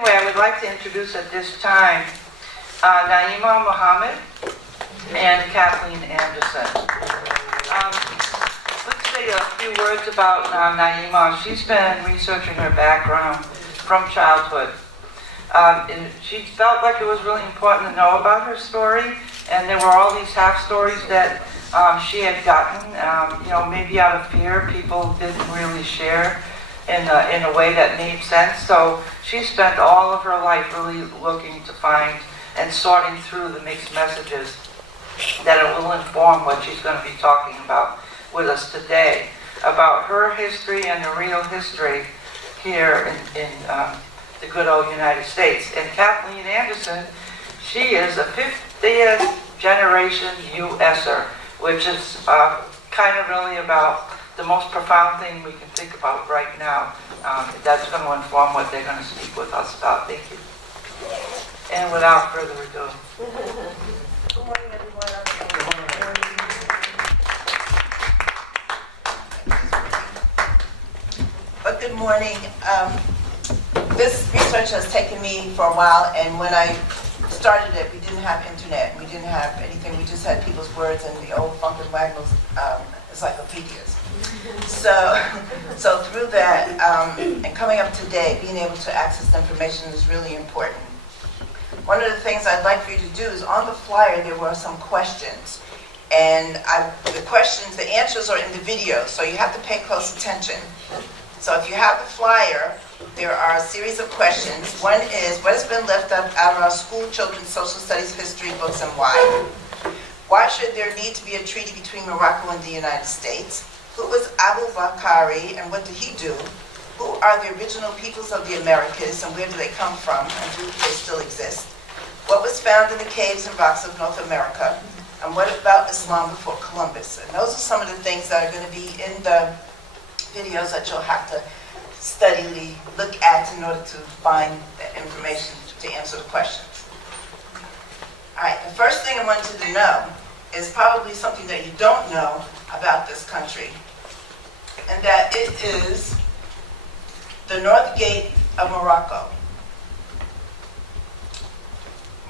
Anyway, I would like to introduce at this time Naima Mohammed and Kathleen Anderson. Let's say a few words about Naima. She's been researching her background from childhood. And she felt like it was really important to know about her story, and there were all these half stories that she had gotten, maybe out of fear. People didn't really share in a way that made sense. So she spent all of her life really looking to find and sorting through the mixed messages that will inform what she's going to be talking about with us today, about her history and the real history here in the good old United States. And Kathleen Anderson, she is a 50th generation USer, which is kind of really about the most profound thing we can think about right now. That's going to inform what they're going to speak with us about. Thank you. And without further ado. Good morning, everyone. Good morning. This research has taken me for a while, and when I started it, we didn't have internet. We didn't have anything. We just had people's words and the old Funk and Wagnalls encyclopedias. So through that, and coming up today, being able to access the information is really important. One of the things I'd like for you to do is, on the flyer, there were some questions. And the answers are in the video, so you have to pay close attention. So if you have the flyer, there are a series of questions. One is, what has been left out of our school children's social studies history books and why? Why should there need to be a treaty between Morocco and the United States? Who was Abu Bakari and what did he do? Who are the original peoples of the Americas and where do they come from and do they still exist? What was found in the caves and rocks of North America? And what about Islam before Columbus? And those are some of the things that are going to be in the videos that you'll have to steadily look at in order to find the information to answer the questions. All right, the first thing I want you to know is probably something that you don't know about this country, and that it is the North Gate of Morocco.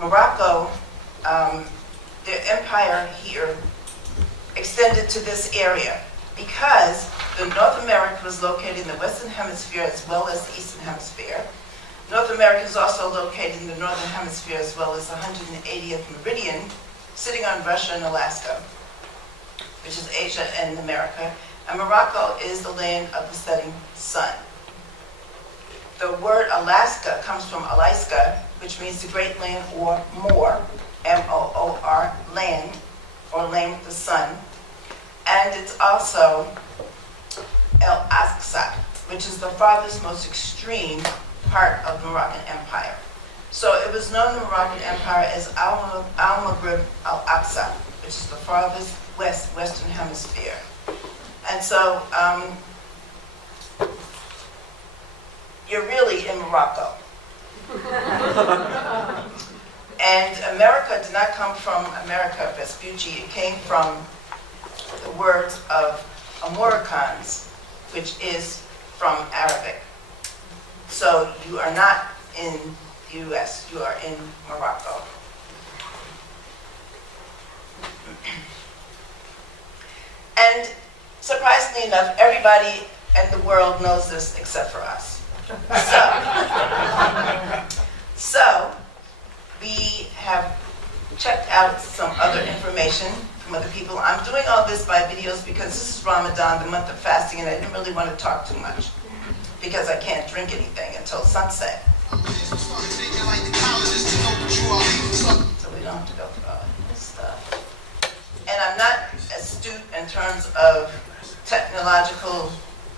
Morocco, their empire here extended to this area because the North America was located in the Western Hemisphere as well as the Eastern Hemisphere. North America is also located in the Northern Hemisphere as well as the 180th meridian, sitting on Russia and Alaska, which is Asia and America. And Morocco is the land of the setting sun. The word Alaska comes from Alaska, which means the great land or moor, M-O-O-R, land, or land with the sun. And it's also El Aqsa, which is the farthest, most extreme part of the Moroccan Empire. So it was known in the Moroccan Empire as Al-Maghrib Al-Aqsa, which is the farthest western hemisphere. And so you're really in Morocco. And America did not come from America Vespucci. It came from the words of Amoricans, which is from Arabic. So you are not in the U.S., you are in Morocco. And surprisingly enough, everybody in the world knows this except for us. So we have checked out some other information from other people. I'm doing all this by videos because this is Ramadan, the month of fasting, and I didn't really want to talk too much because I can't drink anything until sunset. So we don't have to go through all this stuff. And I'm not astute in terms of technological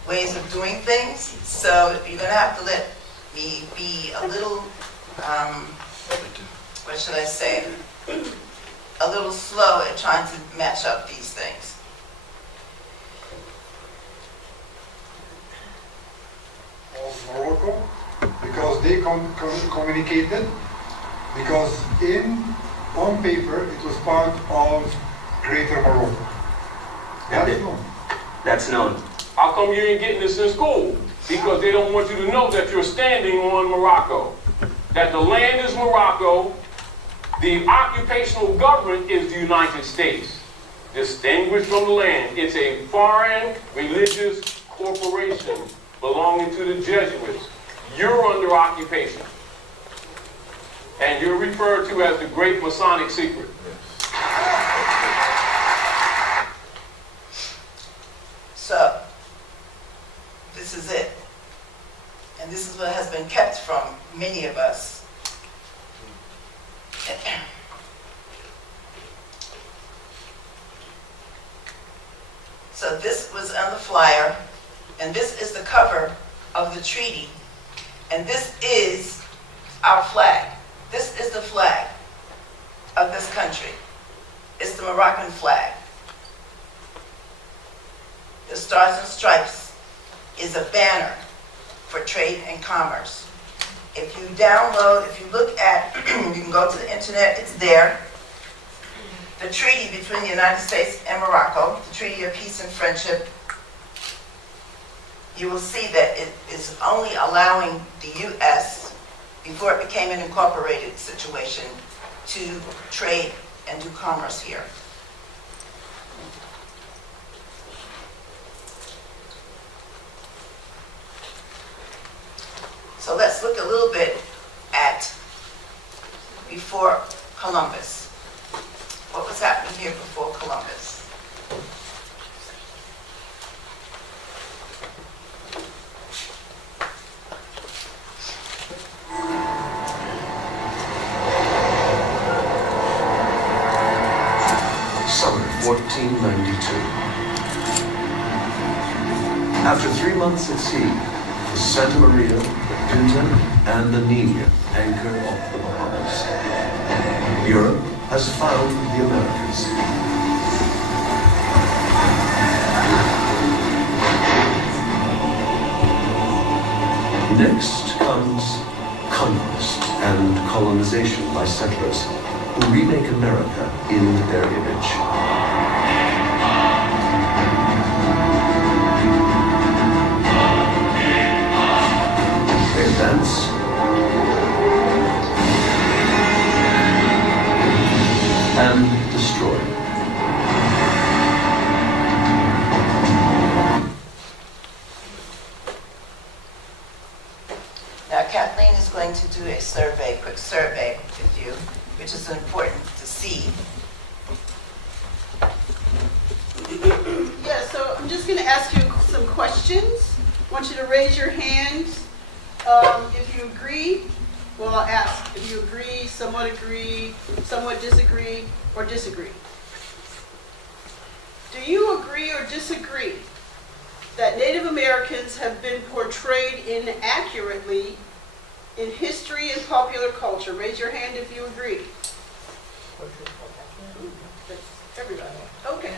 ways of doing things, so you're going to have to let me be a little, what should I say, a little slow at trying to match up these things. Of Morocco, because they communicated, because on paper it was part of Greater Morocco. That's known. That's known. How come you ain't getting this in school? Because they don't want you to know that you're standing on Morocco. That the land is Morocco, the occupational government is the United States. Distinguished from the land. It's a foreign religious corporation belonging to the Jesuits. You're under occupation. And you're referred to as the Great Masonic Secret. So, this is it. And this is what has been kept from many of us. So this was on the flyer, and this is the cover of the treaty, and this is our flag. This is the flag of this country. It's the Moroccan flag. The Stars and Stripes is a banner for trade and commerce. If you download, if you look at, you can go to the internet, it's there. The treaty between the United States and Morocco, the Treaty of Peace and Friendship, you will see that it is only allowing the U.S., before it became an incorporated situation, to trade and do commerce here. So let's look a little bit at before Columbus. What was happening here before Columbus? Summer 1492. After 3 months at sea, the Santa Maria, the Pinta, and the Nina anchor off the Bahamas. Europe has found the Americas. Next comes conquest and colonization by settlers who remake America in their image. They advance and destroy. Now Kathleen is going to do a survey, quick survey with you, which is important to see. Yeah, so I'm just going to ask you some questions. I want you to raise your hands if you agree. Well, I'll ask if you agree, somewhat disagree, or disagree. Do you agree or disagree that Native Americans have been portrayed inaccurately in history and popular culture? Raise your hand if you agree. That's everybody. Okay.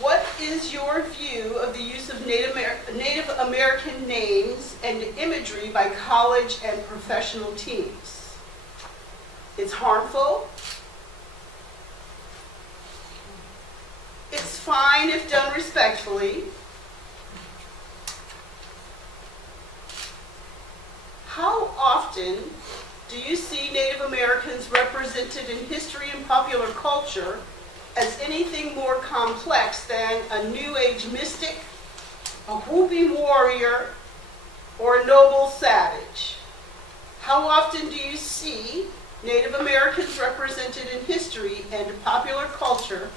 What is your view of the use of Native American names and imagery by college and professional teams? It's harmful. It's fine if done respectfully. How often do you see Native Americans represented in history and popular culture as anything more complex than a New Age mystic, a whooping warrior, or a noble savage? How often do you see Native Americans represented in history and popular culture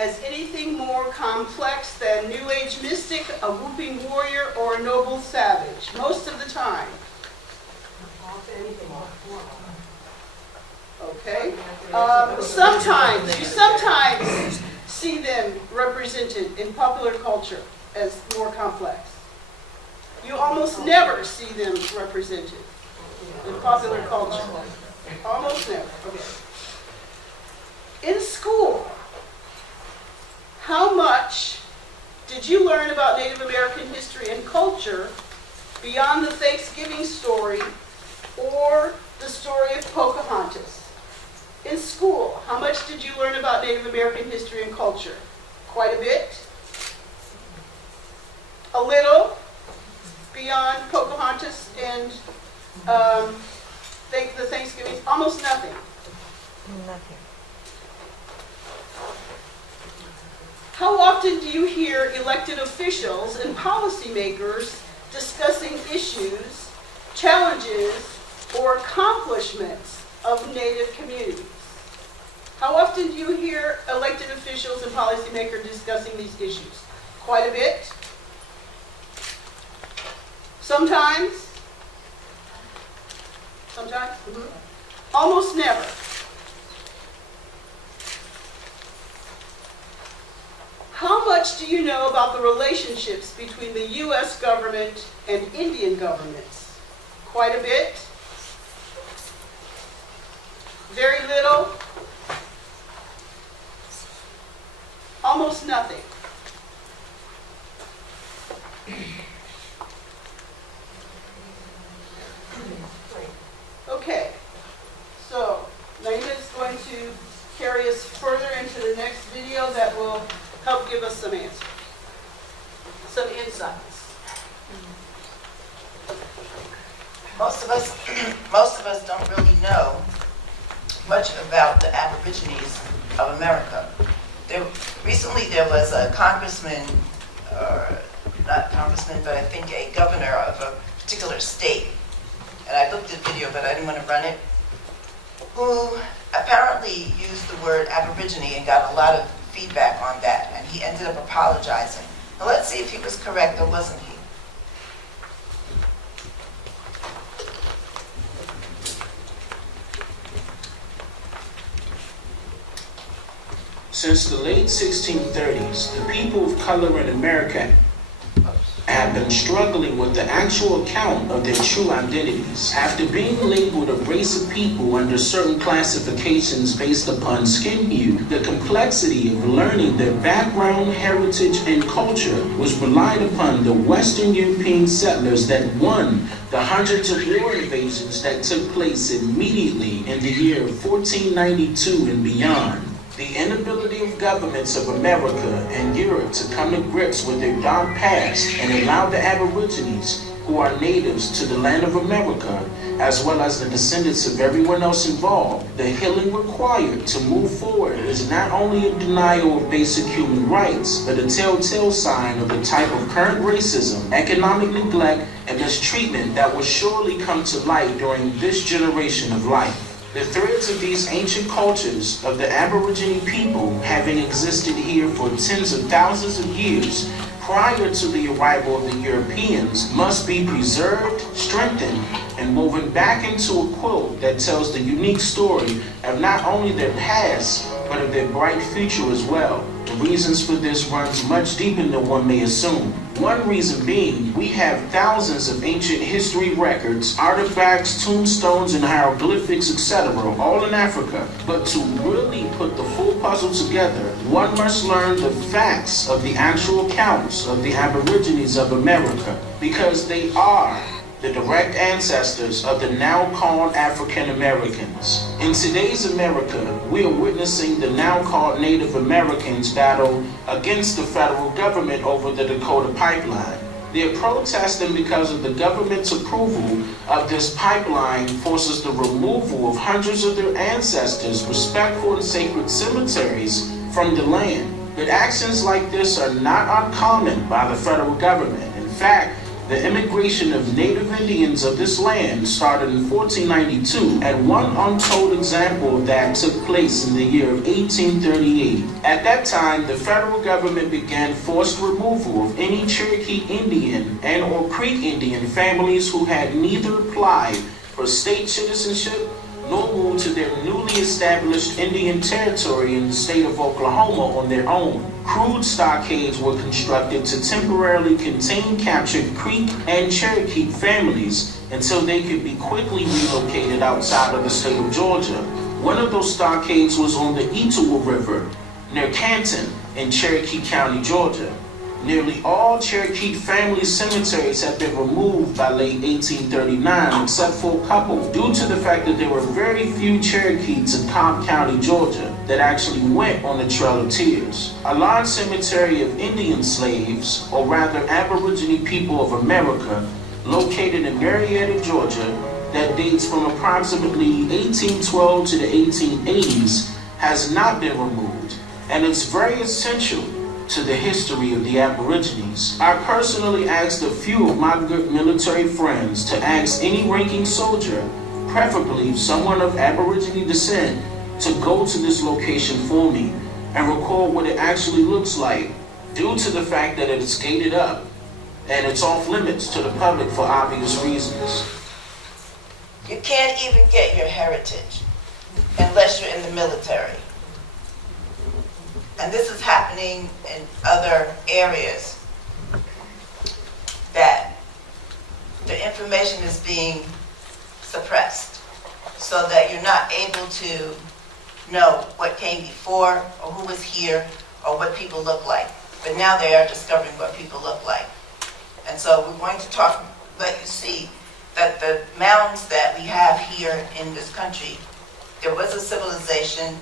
as anything more complex than New Age mystic, a whooping warrior, or a noble savage? Most of the time. Okay. You sometimes see them represented in popular culture as more complex. You almost never see them represented in popular culture. Almost never. Okay. In school, how much did you learn about Native American history and culture beyond the Thanksgiving story or the story of Pocahontas? In school, how much did you learn about Native American history and culture? quite a bit. A little beyond Pocahontas and the Thanksgiving, almost nothing. Nothing. How often do you hear elected officials and policymakers discussing issues, challenges, or accomplishments of Native communities? How often do you hear elected officials and policymakers discussing these issues? Quite a bit. Sometimes. Sometimes? Almost never. How much do you know about the relationships between the U.S. government and Indian governments? Quite a bit. Very little. Almost nothing. Okay, so Naima is going to carry us further into the next video that will help give us some answers, some insights. Most of us don't really know much about the Aborigines of America. Recently there was a congressman, or not congressman, but I think a governor of a particular state, and I looked at the video, but I didn't want to run it, who apparently used the word Aborigine and got a lot of feedback on that, and he ended up apologizing. Now let's see if he was correct or wasn't he. Since the late 1630s, the people of color in America have been struggling with the actual account of their true identities. After being labeled a race of people under certain classifications based upon skin hue, the complexity of learning their background, heritage, and culture was relied upon the Western European settlers that won the hundreds of war invasions that took place immediately in the year 1492 and beyond. The inability of governments of America and Europe to come to grips with their dark past and allow the Aborigines, who are natives to the land of America, as well as the descendants of everyone else involved, the healing required to move forward is not only a denial of basic human rights, but a telltale sign of the type of current racism, economic neglect, and mistreatment that will surely come to light during this generation of life. The threads of these ancient cultures of the Aborigine people, having existed here for tens of thousands of years prior to the arrival of the Europeans, must be preserved, strengthened, and woven back into a quilt that tells the unique story of not only their past, but of their bright future as well. The reasons for this runs much deeper than one may assume. One reason being, we have thousands of ancient history records, artifacts, tombstones, and hieroglyphics, etc., all in Africa. But to really put the full puzzle together, one must learn the facts of the actual accounts of the Aborigines of America, because they are the direct ancestors of the now called African Americans. In today's America, we are witnessing the now called Native Americans battle against the federal government over the Dakota Pipeline. They are protesting because of the government's approval of this pipeline forces the removal of hundreds of their ancestors' respectful and sacred cemeteries from the land. But actions like this are not uncommon by the federal government. In fact, the immigration of Native Indians of this land started in 1492, and one untold example of that took place in the year of 1838. At that time, the federal government began forced removal of any Cherokee Indian and or Creek Indian families who had neither applied for state citizenship nor moved to their newly established Indian territory in the state of Oklahoma on their own. Crude stockades were constructed to temporarily contain captured Creek and Cherokee families until they could be quickly relocated outside of the state of Georgia. One of those stockades was on the Etowah River near Canton in Cherokee County, Georgia. Nearly all Cherokee family cemeteries have been removed by late 1839, except for a couple, due to the fact that there were very few Cherokees in Cobb County, Georgia. that actually went on the Trail of Tears, a large cemetery of Indian slaves, or rather Aborigine people of America, located in Marietta, Georgia, that dates from approximately 1812 to the 1880s, has not been removed, and it's very essential to the history of the Aborigines. I personally asked a few of my good military friends to ask any ranking soldier, preferably someone of Aborigine descent, to go to this location for me and record what it actually looks like, due to the fact that it is gated up and it's off limits to the public for obvious reasons. You can't even get your heritage unless you're in the military. And this is happening in other areas, that the information is being suppressed so that you're not able to know what came before or who was here or what people look like. But now they are discovering what people look like. And so we're going to let you see that the mounds that we have here in this country, there was a civilization,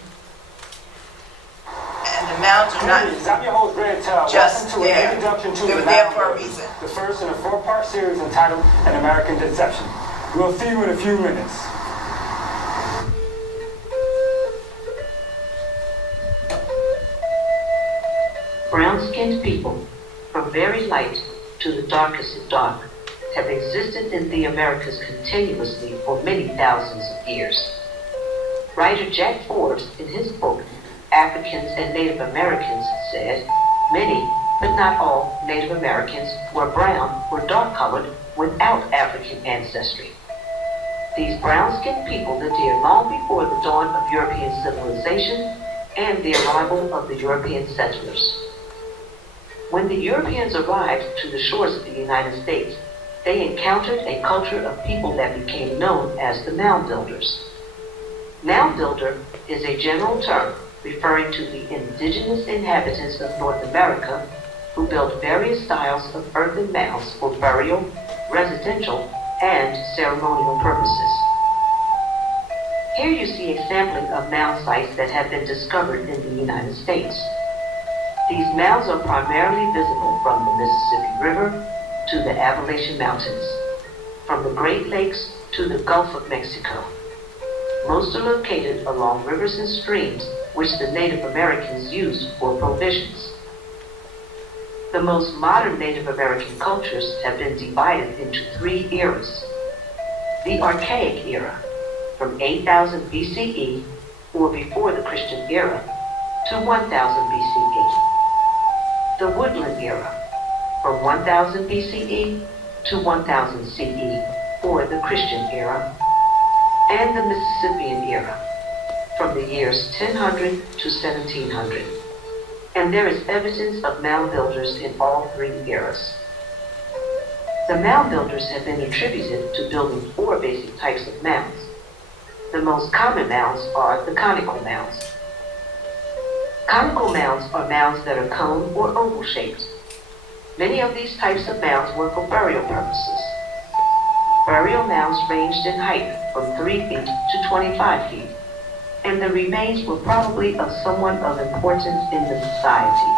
and the mounds are not I'm your host, Grant Tell. just Welcome to an there. introduction to They were the there Mound for a Builders, reason. the first in a 4-part series entitled An American Deception. We'll see you in a few minutes. Brown-skinned people, from very light to the darkest of dark, have existed in the Americas continuously for many thousands of years. Writer Jack Forbes, in his book, Africans and Native Americans, said, many, but not all, Native Americans were brown or dark-colored without African ancestry. These brown-skinned people lived here long before the dawn of European civilization and the arrival of the European settlers. When the Europeans arrived to the shores of the United States, they encountered a culture of people that became known as the Mound Builders. Mound Builder is a general term referring to the indigenous inhabitants of North America who built various styles of earthen mounds for burial, residential, and ceremonial purposes. Here you see a sampling of mound sites that have been discovered in the United States. These mounds are primarily visible from the Mississippi River to the Appalachian Mountains, from the Great Lakes to the Gulf of Mexico. Most are located along rivers and streams which the Native Americans used for provisions. The most modern Native American cultures have been divided into 3 eras. The Archaic era, from 8000 BCE, or before the Christian era, to 1000 BCE. The Woodland era, from 1000 BCE to 1000 CE, or the Christian era, and the Mississippian era, from the years 1000 to 1700. And there is evidence of mound builders in all 3 eras. The mound builders have been attributed to building 4 basic types of mounds. The most common mounds are the conical mounds. Conical mounds are mounds that are cone or oval shaped. Many of these types of mounds were for burial purposes. Burial mounds ranged in height from 3 feet to 25 feet, and the remains were probably of someone of importance in the society.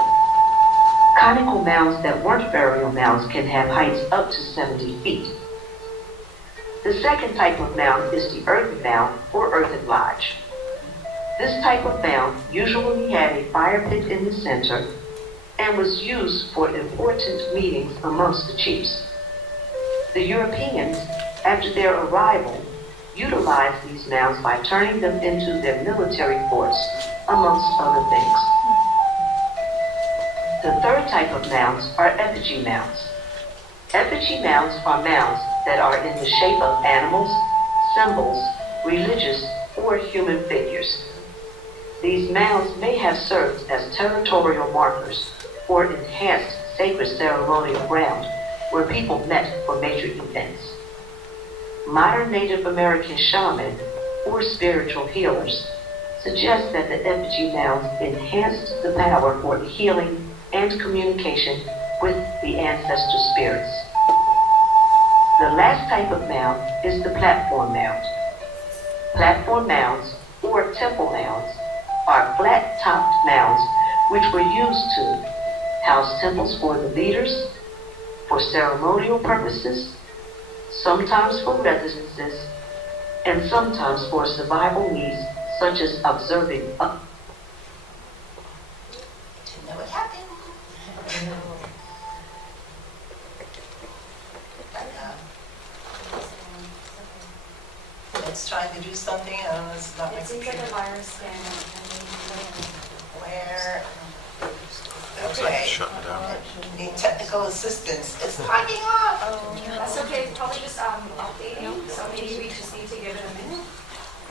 Conical mounds that weren't burial mounds can have heights up to 70 feet. The second type of mound is the earthen mound or earthen lodge. This type of mound usually had a fire pit in the center and was used for important meetings amongst the chiefs. The Europeans, after their arrival, utilized these mounds by turning them into their military forts, amongst other things. The third type of mounds are effigy mounds. Effigy mounds are mounds that are in the shape of animals, symbols, religious, or human figures. These mounds may have served as territorial markers or enhanced sacred ceremonial ground where people met for major events. Modern Native American shaman or spiritual healers suggest that the effigy mounds enhanced the power for healing and communication with the ancestor spirits. The last type of mound is the platform mound. Platform mounds, or temple mounds, are flat-topped mounds which were used to house temples for the leaders, for ceremonial purposes, sometimes for residences, and sometimes for survival needs such as observing Didn't know what happened. It's trying to do something, I don't know, it's not my It seems like computer. a virus scan. Where? Okay. Need technical assistance. It's logging off. That's okay, it's probably just updating, so maybe we just need to give it a minute.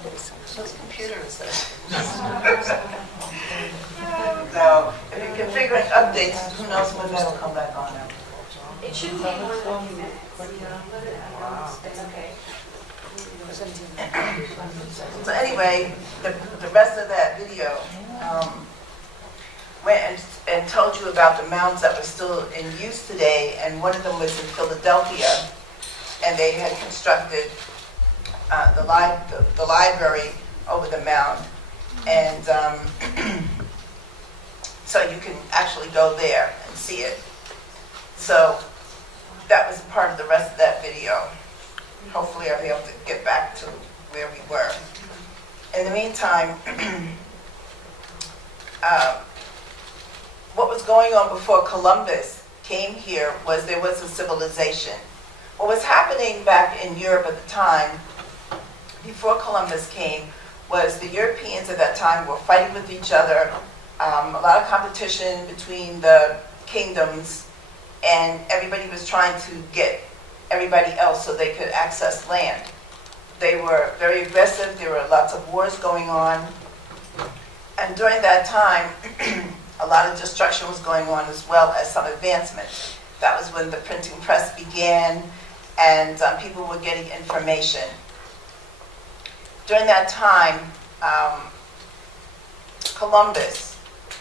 Whose computer is this? No, if you configure and updates, who knows when that'll come back on now. It shouldn't take more than a few minutes. It's okay. So anyway, the rest of that video went and told you about the mounds that were still in use today, and one of them was in Philadelphia, and they had constructed the library over the mound, and so you can actually go there and see it. So that was a part of the rest of that video. Hopefully I'll be able to get back to where we were. In the meantime, what was going on before Columbus came here was there was a civilization. What was happening back in Europe at the time, before Columbus came, was the Europeans at that time were fighting with each other, a lot of competition between the kingdoms, and everybody was trying to get everybody else so they could access land. They were very aggressive, there were lots of wars going on, and during that time, a lot of destruction was going on as well as some advancement. That was when the printing press began, and people were getting information. During that time, Columbus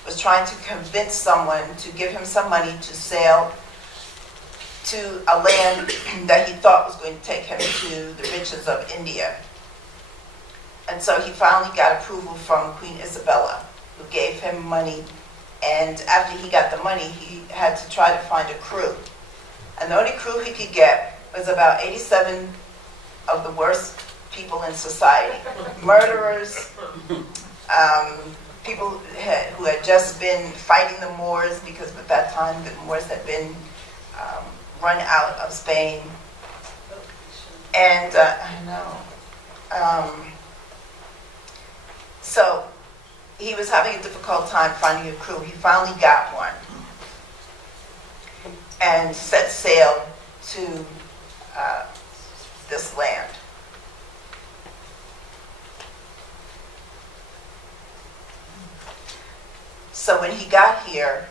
was trying to convince someone to give him some money to sail to a land that he thought was going to take him to the riches of India. And so he finally got approval from Queen Isabella, who gave him money. And after he got the money, he had to try to find a crew. And the only crew he could get was about 87 of the worst people in society. Murderers, people who had just been fighting the Moors, because at that time the Moors had been run out of Spain. And I know. So he was having a difficult time finding a crew. He finally got one and set sail to this land. So when he got here,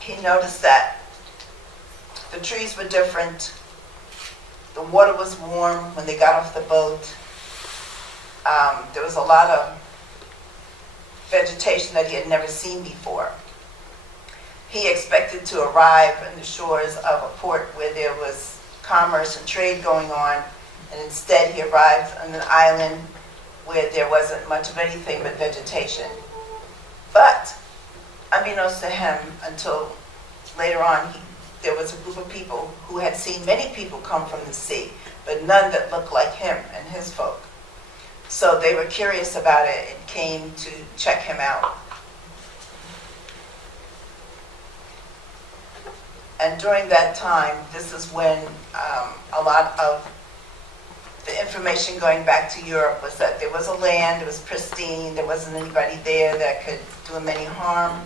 he noticed that the trees were different, the water was warm when they got off the boat. There was a lot of vegetation that he had never seen before. He expected to arrive on the shores of a port where there was commerce and trade going on, and instead he arrived on an island where there wasn't much of anything but vegetation. But, unbeknownst to him, until later on, there was a group of people who had seen many people come from the sea, but none that looked like him and his folk. So they were curious about it and came to check him out. And during that time, this is when a lot of the information going back to Europe was that there was a land, it was pristine, there wasn't anybody there that could do him any harm.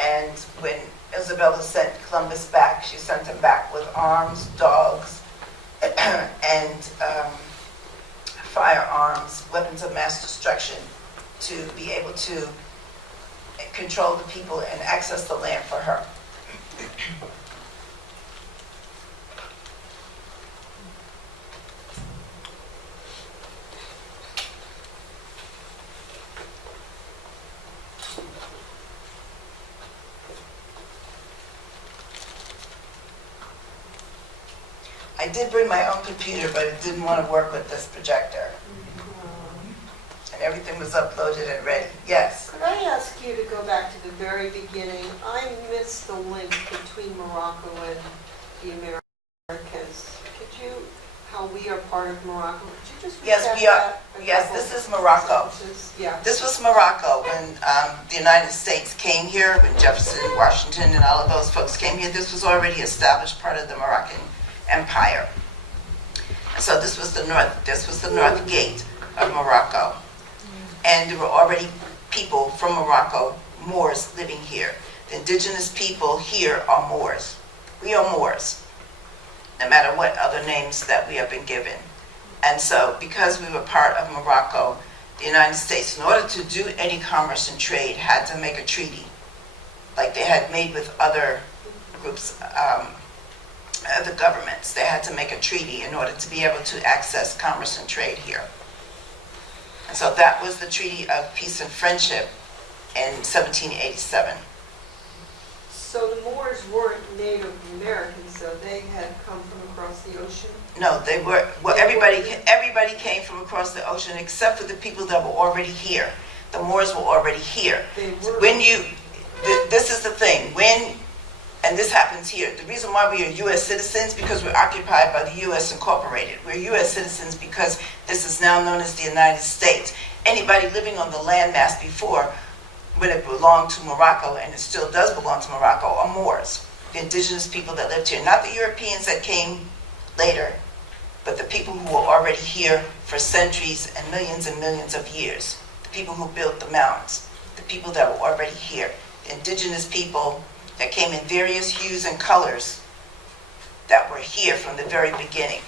And when Isabella sent Columbus back, she sent him back with arms, dogs, and firearms, weapons of mass destruction, to be able to control the people and access the land for her. I did bring my own computer, but it didn't want to work with this projector. And everything was uploaded and ready. Yes. Could I ask you to go back to the very beginning? I missed the link between Morocco and the Americans. Could you, how we are part of Morocco? Could you just Yes, recap we are. that a Yes, couple this is Morocco. sentences? Yeah. This was Morocco when the United States came here, when Jefferson, Washington, and all of those folks came here. This was already established part of the Moroccan Empire. And so this was the north gate of Morocco. And there were already people from Morocco, Moors, living here. The indigenous people here are Moors. We are Moors, no matter what other names that we have been given. And so because we were part of Morocco, the United States, in order to do any commerce and trade, had to make a treaty, like they had made with other groups, other governments. They had to make a treaty in order to be able to access commerce and trade here. And so that was the Treaty of Peace and Friendship in 1787. So the Moors weren't Native Americans, so they had come from across the ocean? No, they were, well, everybody came from across the ocean except for the people that were already here. The Moors were already here. They were. When this is the thing, and this happens here, the reason why we are U.S. citizens, because we're occupied by the U.S. Incorporated. We're U.S. citizens because this is now known as the United States. Anybody living on the landmass before, when it belonged to Morocco, and it still does belong to Morocco, are Moors, the indigenous people that lived here. Not the Europeans that came later, but the people who were already here for centuries and millions of years. The people who built the mountains, the people that were already here. The indigenous people that came in various hues and colors that were here from the very beginning.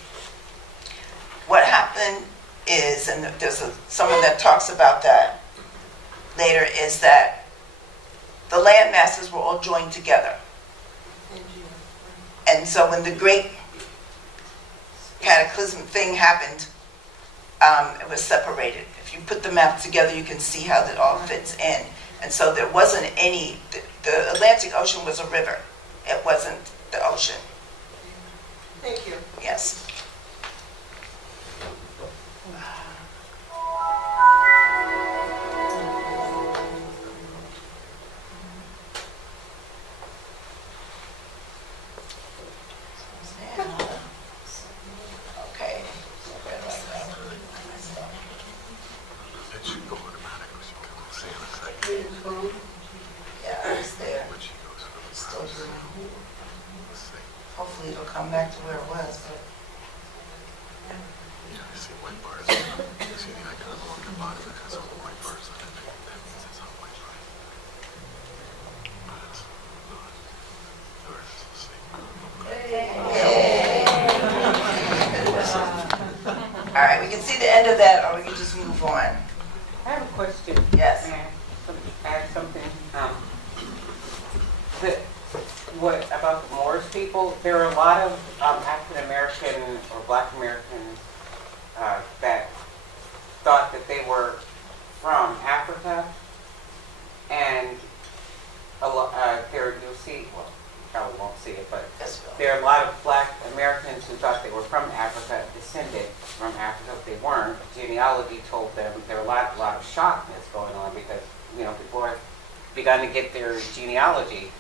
What happened is, and there's someone that talks about that later, is that the land masses were all joined together. And so when the great cataclysm thing happened, it was separated. If you put the map together, you can see how that all fits in. And so there wasn't any, the Atlantic Ocean was a river. It wasn't the ocean. Thank you. Yes. Okay. Yeah, it's there. It's still doing. Hopefully it'll come back to where it was, but. All right, we can see the end of that, or we can just move on. I have a question. Yes. May I add something? What about the Moors people? There are a lot of African American or Black Americans that thought that they were from Africa, and you'll see. Well, you probably won't see it, but there are a lot of Black Americans who thought they were from Africa, descended from Africa, but they weren't. Genealogy told them there were a lot of shock that's going on because people have begun to get their genealogy,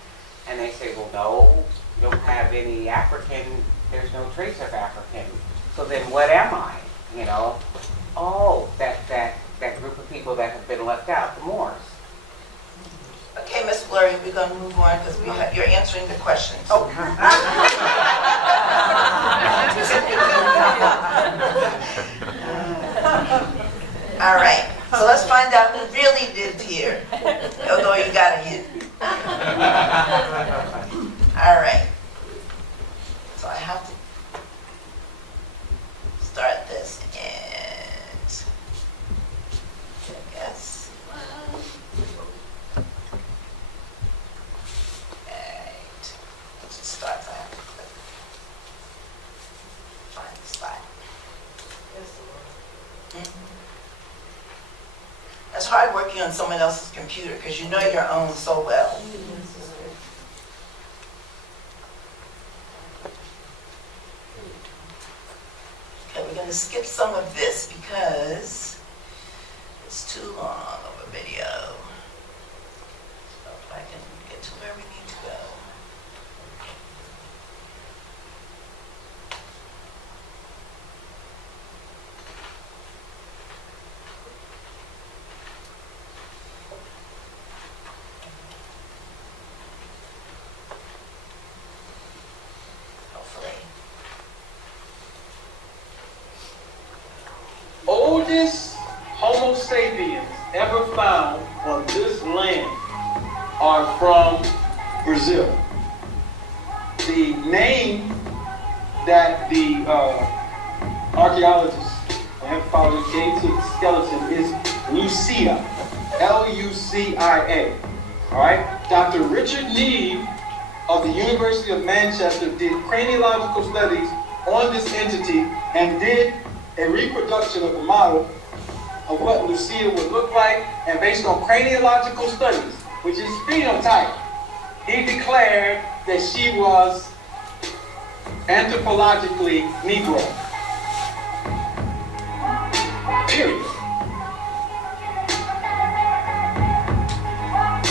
and they say, well, no, you don't have any African. There's no trace of African. So then, what am I? Oh, that group of people that have been left out, the Moors. Okay, Ms. Fleury, we're going to move on because you're answering the questions. Oh. All right, so let's find out who really lived here, although you got a hint. All right, so I have to start this and I guess. Let's just start that. Find the spot. It's hard working on someone else's computer because you know your own so well. Okay, we're going to skip some of this because it's too too long of a video. So if I can get to where we need to go. Hopefully. Oldest Homo sapiens ever found on this land are from Brazil. The name that the archaeologists and anthropologists gave to the skeleton is Lucia, Lucia. All right? Dr. Richard Neve of the University of Manchester did craniological studies on this entity and did a reproduction of the model of what Lucia would look like, and based on craniological studies, which is phenotype, he declared that she was anthropologically Negro. Period.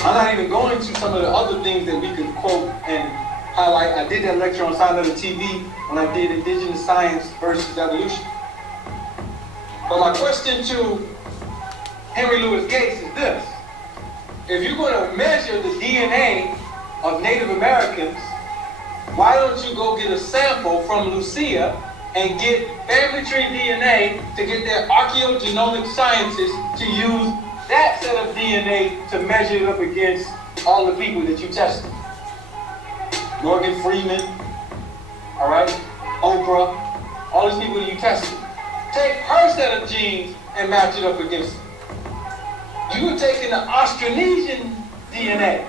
I'm not even going to some of the other things that we could quote and highlight. I did that lecture on Silent TV when I did Indigenous Science versus Evolution. But my question to Henry Louis Gates is this. If you're going to measure the DNA of Native Americans, why don't you go get a sample from Lucia and get family tree DNA to get their archaeogenomic scientists to use that set of DNA to measure it up against all the people that you tested? Morgan Freeman, all right, Oprah, all these people that you tested. Take her set of genes and match it up against them. You were taking the Austronesian DNA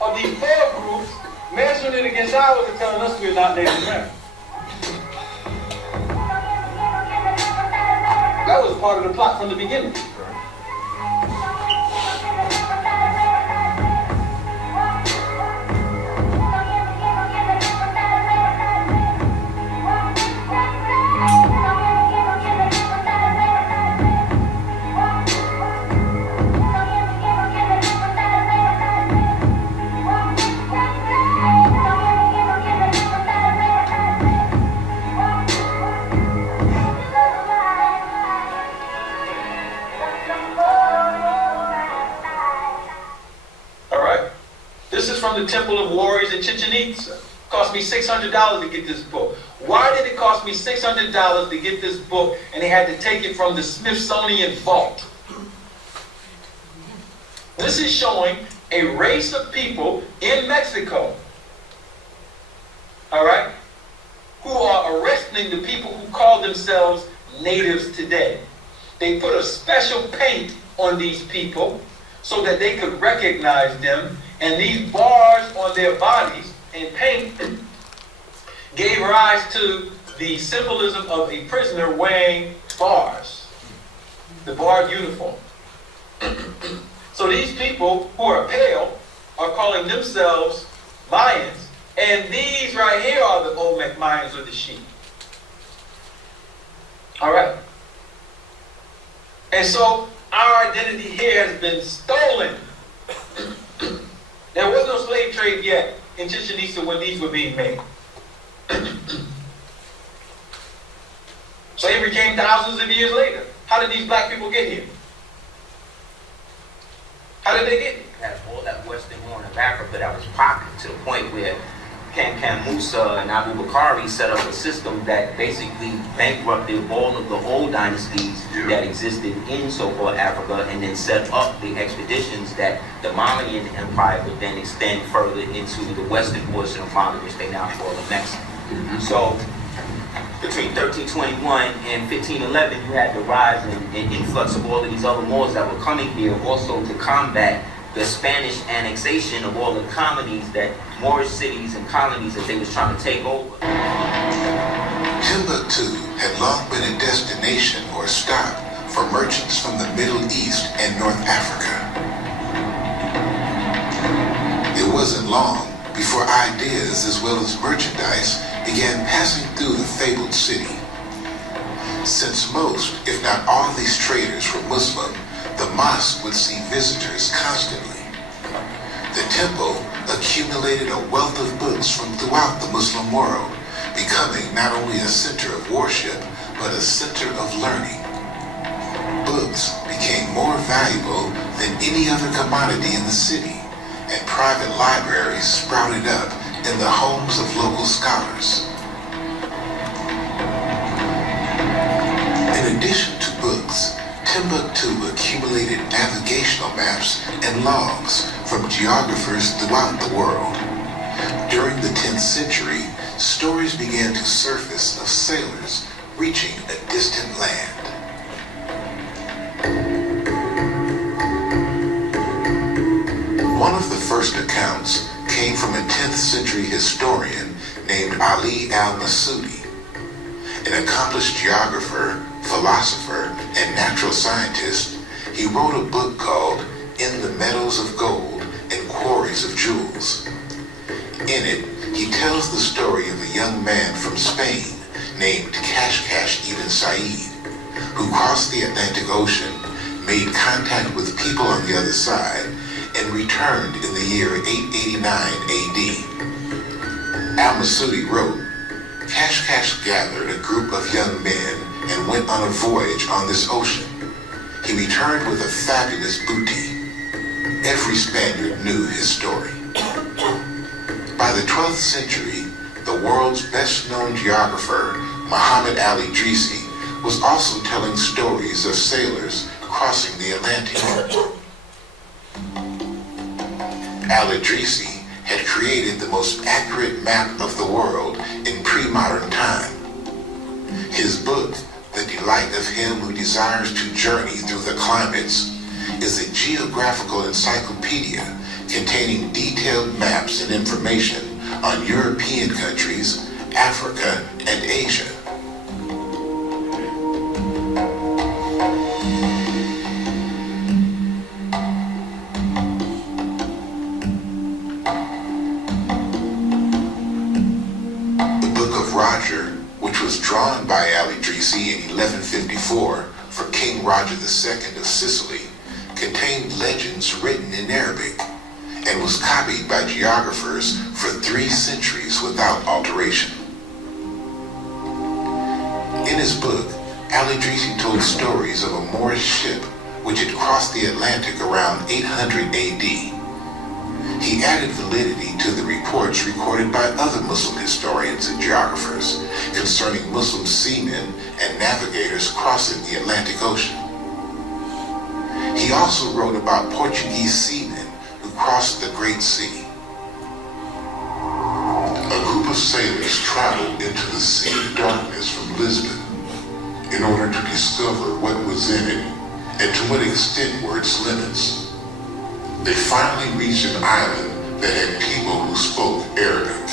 of these four groups, measuring it against ours and telling us we're not Native American. That was part of the plot from the beginning. The Temple of Warriors in Chichen Itza. Cost me $600 to get this book. Why did it cost me $600 to get this book and they had to take it from the Smithsonian vault? This is showing a race of people in Mexico, all right, who are arresting the people who call themselves natives today. They put a special paint on these people so that they could recognize them. And these bars on their bodies and paint gave rise to the symbolism of a prisoner wearing bars, the barred uniform. So these people who are pale are calling themselves Mayans, and these right here are the Olmec Mayans of the sheep. All right. And so our identity here has been stolen. There was no slave trade yet in Chichen Itza when these were being made. Slavery came thousands of years later. How did these black people get here? How did they get here? Had all that western horn of Africa that was pocket to the point where Kankan Musa and Abu Bakari set up a system that basically bankrupted all of the old dynasties that existed in so-called Africa, and then set up the expeditions that the Malian Empire would then extend further into the western portion of Mali, which they now call the Mexico. So between 1321 and 1511, you had the rise and influx of all of these other Moors that were coming here also to combat the Spanish annexation of all the colonies, that Moorish cities and colonies that they was trying to take over. Timbuktu had long been a destination or stop for merchants from the Middle East and North Africa. It wasn't long before ideas as well as merchandise began passing through the fabled city. Since most, if not all, these traders were Muslim, the mosque would see visitors constantly. The temple accumulated a wealth of books from throughout the Muslim world, becoming not only a center of worship, but a center of learning. Books became more valuable than any other commodity in the city, and private libraries sprouted up in the homes of local scholars. In addition to books, Timbuktu accumulated navigational maps and logs from geographers throughout the world. During the 10th century, stories began to surface of sailors reaching a distant land. One of the first accounts came from a 10th century historian named Ali al-Masudi, an accomplished geographer, philosopher, and natural scientist. He wrote a book called In the Meadows of Gold and Quarries of Jewels. In it, he tells the story of a young man from Spain named Kashkash ibn Sa'id, who crossed the Atlantic Ocean, made contact with people on the other side, and returned in the year 889 AD. Al-Masudi wrote, Kashkash gathered a group of young men and went on a voyage on this ocean. He returned with a fabulous booty. Every Spaniard knew his story. By the 12th century, the world's best-known geographer, Muhammad Ali Idrisi, was also telling stories of sailors crossing the Atlantic. Al-Idrisi had created the most accurate map of the world in pre-modern time. His book, The Delight of Him Who Desires to Journey Through the Climates, is a geographical encyclopedia containing detailed maps and information on European countries, Africa, and Asia. Roger, which was drawn by Al-Idrisi in 1154 for King Roger II of Sicily, contained legends written in Arabic and was copied by geographers for 3 centuries without alteration. In his book, Al-Idrisi told stories of a Moorish ship which had crossed the Atlantic around 800 AD. He added validity to the reports recorded by other Muslim historians and geographers concerning Muslim seamen and navigators crossing the Atlantic Ocean. He also wrote about Portuguese seamen who crossed the Great Sea. A group of sailors traveled into the Sea of Darkness from Lisbon in order to discover what was in it and to what extent were its limits. They finally reached an island that had people who spoke Arabic.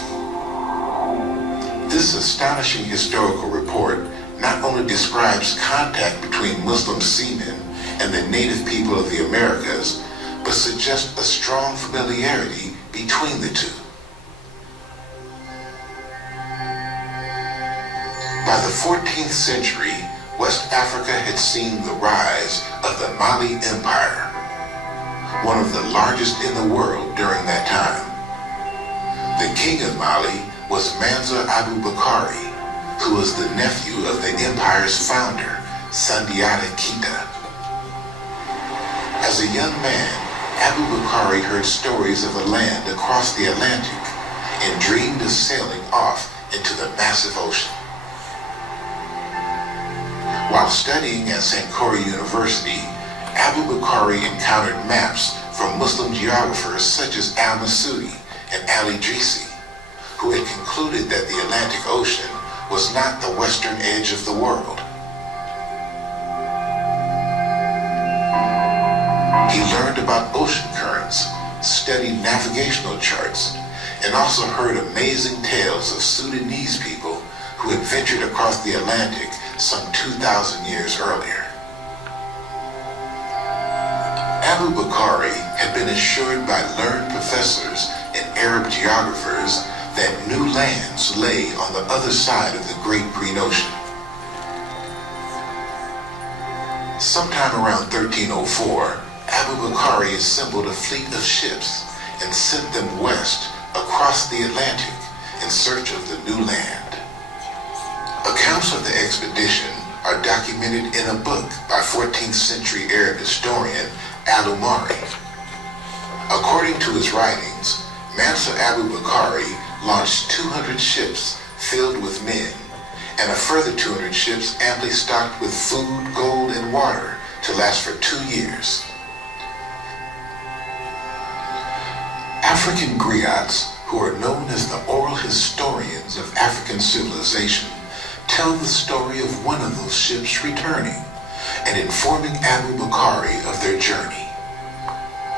This astonishing historical report not only describes contact between Muslim seamen and the native people of the Americas, but suggests a strong familiarity between the two. By the 14th century, West Africa had seen the rise of the Mali Empire, one of the largest in the world during that time. The king of Mali was Mansa Abu Bakari, who was the nephew of the empire's founder, Sundiata Keita. As a young man, Abu Bakari heard stories of a land across the Atlantic and dreamed of sailing off into the massive ocean. While studying at Sankore University, Abu Bakari encountered maps from Muslim geographers such as Al-Masudi and Al-Idrisi, who had concluded that the Atlantic Ocean was not the western edge of the world. He learned about ocean currents, studied navigational charts, and also heard amazing tales of Sudanese people who had ventured across the Atlantic some 2,000 years earlier. Abu Bakari had been assured by learned professors and Arab geographers that new lands lay on the other side of the Great Green Ocean. Sometime around 1304, Abu Bakr assembled a fleet of ships and sent them west across the Atlantic in search of the new land. Accounts of the expedition are documented in a book by 14th century Arab historian Al-Umari. According to his writings, Mansa Abu Bakr launched 200 ships filled with men, and a further 200 ships amply stocked with food, gold, and water to last for 2 years. African griots, who are known as the oral historians of African civilization, tell the story of one of those ships returning and informing Abu Bakr of their journey.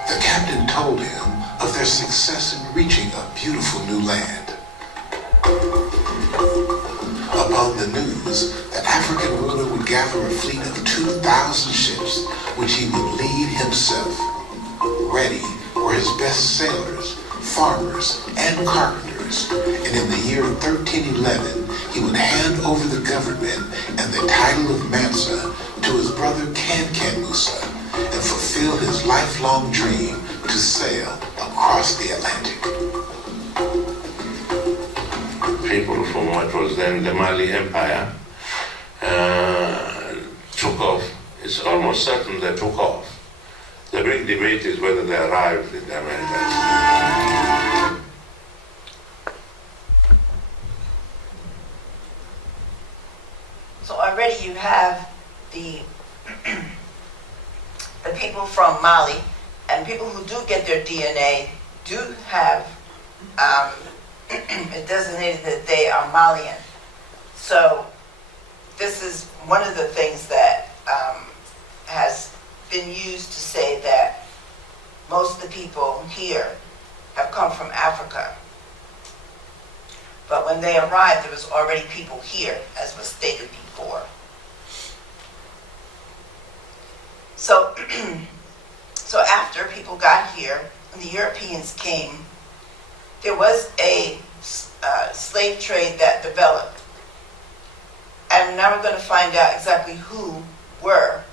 The captain told him of their success in reaching a beautiful new land. Upon the news, the African ruler would gather a fleet of 2,000 ships, which he would lead himself. Ready were his best sailors, farmers, and carpenters, and in the year 1311, he would hand over the government and the title of Mansa to his brother Kankan Musa and fulfill his lifelong dream to sail across the Atlantic. People from what was then the Mali Empire took off. It's almost certain they took off. The big debate is whether they arrived in the Americas. So already you have the the people from Mali, and people who do get their DNA do have it designated that they are Malian. So this is one of the things that has been used to say that most of the people here have come from Africa. But when they arrived, there was already people here, as was stated before. So, so after people got here and the Europeans came, there was a slave trade that developed. And now we're going to find out exactly who were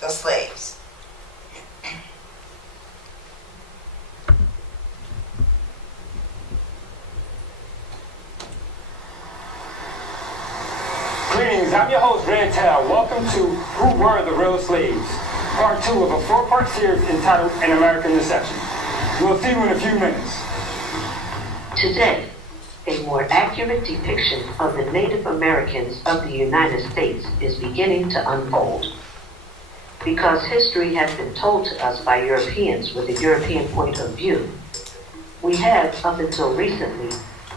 the slaves. Greetings, I'm your host, Red Tail. Welcome to Who Were the Real Slaves? Part 2 of a 4-part series entitled An American Deception. We'll see you in a few minutes. Today, a more accurate depiction of the Native Americans of the United States is beginning to unfold. Because history has been told to us by Europeans with a European point of view, we have, up until recently,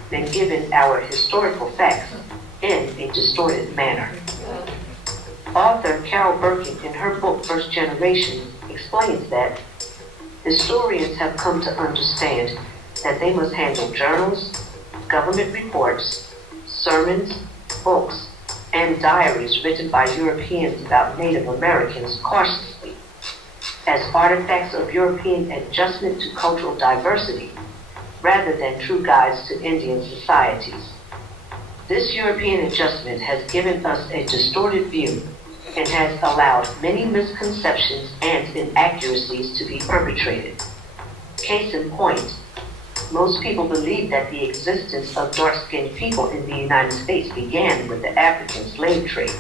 been given our historical facts in a distorted manner. Author Carol Birkin, in her book First Generation, explains that historians have come to understand that they must handle journals, government reports, sermons, books, and diaries written by Europeans about Native Americans cautiously, as artifacts of European adjustment to cultural diversity, rather than true guides to Indian societies. This European adjustment has given us a distorted view and has allowed many misconceptions and inaccuracies to be perpetrated. Case in point, most people believe that the existence of dark-skinned people in the United States began with the African slave trade.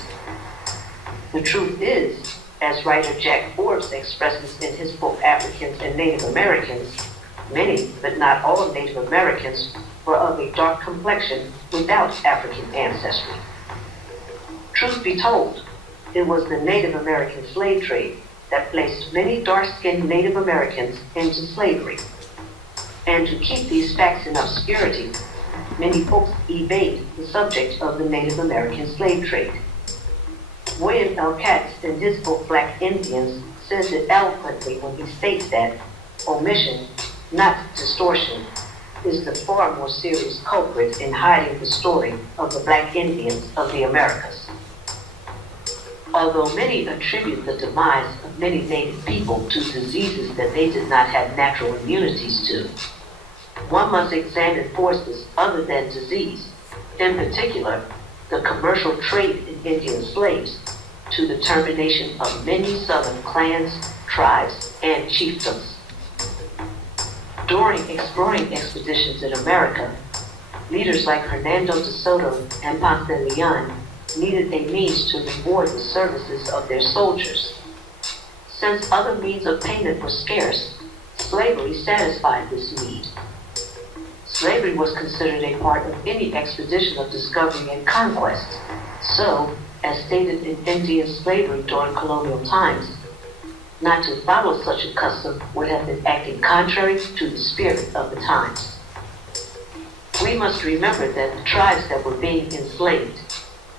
The truth is, as writer Jack Forbes expresses in his book Africans and Native Americans, many, but not all Native Americans were of a dark complexion without African ancestry. Truth be told, it was the Native American slave trade that placed many dark-skinned Native Americans into slavery. And to keep these facts in obscurity, many folks evade the subject of the Native American slave trade. William L. Katz, in his book Black Indians, says it eloquently when he states that omission, not distortion, is the far more serious culprit in hiding the story of the Black Indians of the Americas. Although many attribute the demise of many Native people to diseases that they did not have natural immunities to, one must examine forces other than disease, in particular, the commercial trade in Indian slaves, to the termination of many southern clans, tribes, and chiefdoms. During exploring expeditions in America, leaders like Hernando de Soto and Ponce de Leon needed a means to reward the services of their soldiers. Since other means of payment were scarce, slavery satisfied this need. Slavery was considered a part of any expedition of discovery and conquest. So, as stated in Indian slavery during colonial times, not to follow such a custom would have been acting contrary to the spirit of the times. We must remember that the tribes that were being enslaved,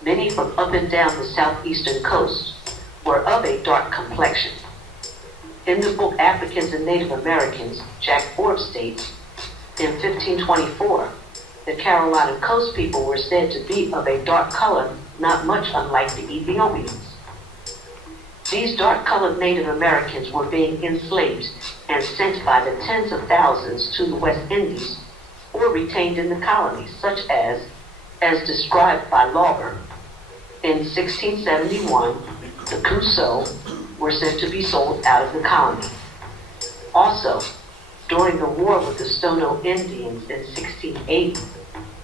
many from up and down the southeastern coast, were of a dark complexion. In the book Africans and Native Americans, Jack Forbes states, in 1524, the Carolina Coast people were said to be of a dark color, not much unlike the Ethiopians. These dark-colored Native Americans were being enslaved and sent by the tens of thousands to the West Indies or retained in the colonies, such as described by Lauber. In 1671, the Cusaux were said to be sold out of the colony. Also, during the war with the Stono Indians in 1680,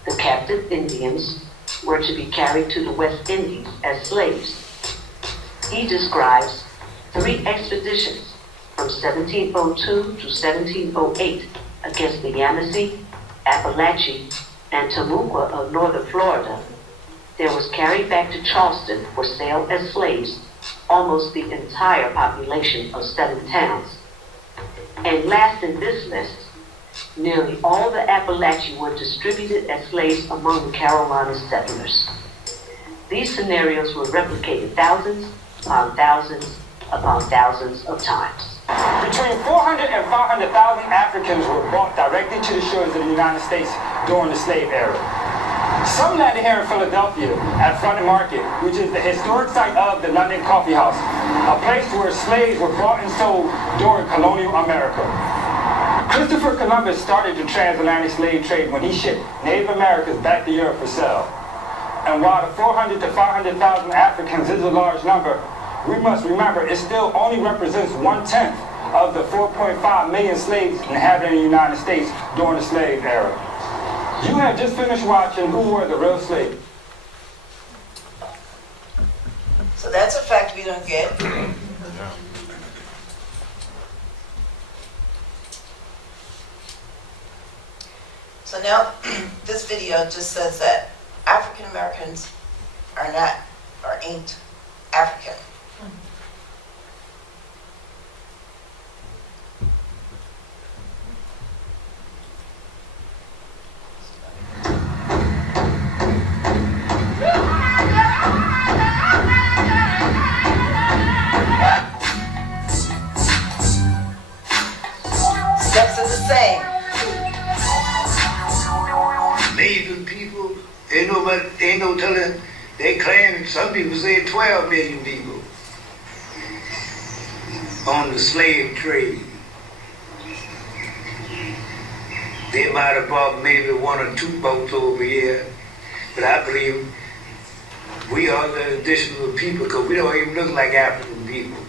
the captive Indians were to be carried to the West Indies as slaves. He describes 3 expeditions from 1702 to 1708 against the Yamasee, Appalachee, and Tamaulipas of northern Florida. There was carried back to Charleston for sale as slaves almost the entire population of 7 towns. And last in this list, nearly all the Appalachee were distributed as slaves among the Carolina settlers. These scenarios were replicated thousands upon thousands upon thousands of times. Between 400 and 500,000 Africans were brought directly to the shores of the United States during the slave era. Some landed here in Philadelphia at Front Market, which is the historic site of the London Coffee House, a place where slaves were bought and sold during colonial America. Christopher Columbus started the transatlantic slave trade when he shipped Native Americans back to Europe for sale. And while the 400 to 500,000 Africans is a large number, we must remember it still only represents 1/10 of the 4.5 million slaves inhabiting the United States during the slave era. You have just finished watching Who Were the Real Slaves? So that's a fact we don't get. So now, this video just says that African Americans are not, or ain't African. Steps are the same. Native people, ain't no telling, they claim, some people say 12 million people on the slave trade. They might have bought maybe 1 or 2 boats over here, but I believe we are the additional people because we don't even look like African people.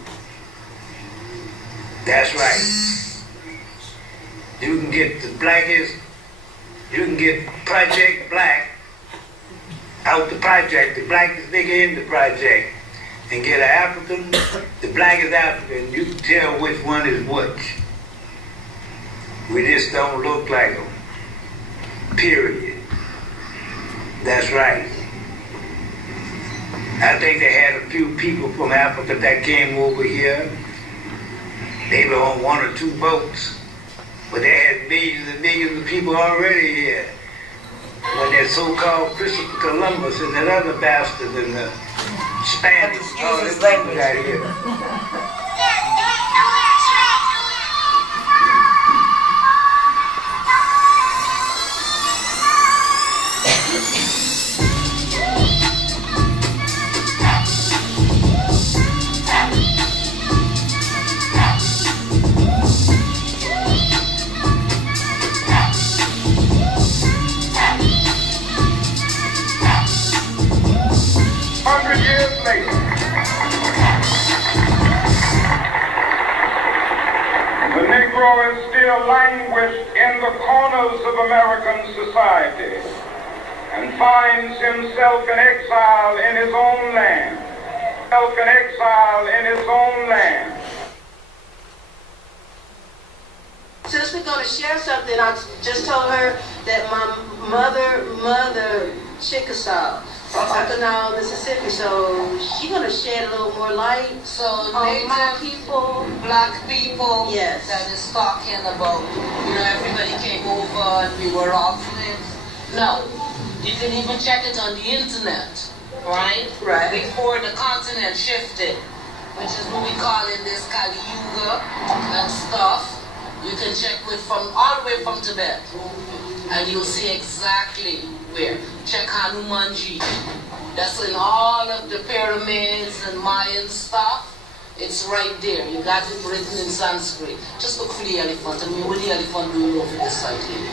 That's right. You can get the blackest, you can get Project Black out the project, the blackest nigga in the project, and get an African, the blackest African, you can tell which one is which. We just don't look like them. Period. That's right. I think they had a few people from Africa that came over here, maybe on 1 or 2 boats. But they had millions and millions of people already here. When that so-called Christopher Columbus and that other bastard and the Spanish all this language out here. Years later, Negro is still languished in the corners of American society and finds himself in exile in his own land. Since we're going to share something, I just told her that my mother, Chickasaw, from Mackinac, Mississippi, so she's going to shed a little more light on my people. Black people, yes, that is talking about, everybody came over and we were all slaves. No, you can even check it on the internet, right? Right. Before the continent shifted, which is what we call in this Kali Yuga and stuff. You can check from all the way from Tibet, and you'll see exactly where. Check Hanumanji. That's in all of the pyramids and Mayan stuff. It's right there. You got it written in Sanskrit. Just look for the elephant, and what the elephant doing over this side here.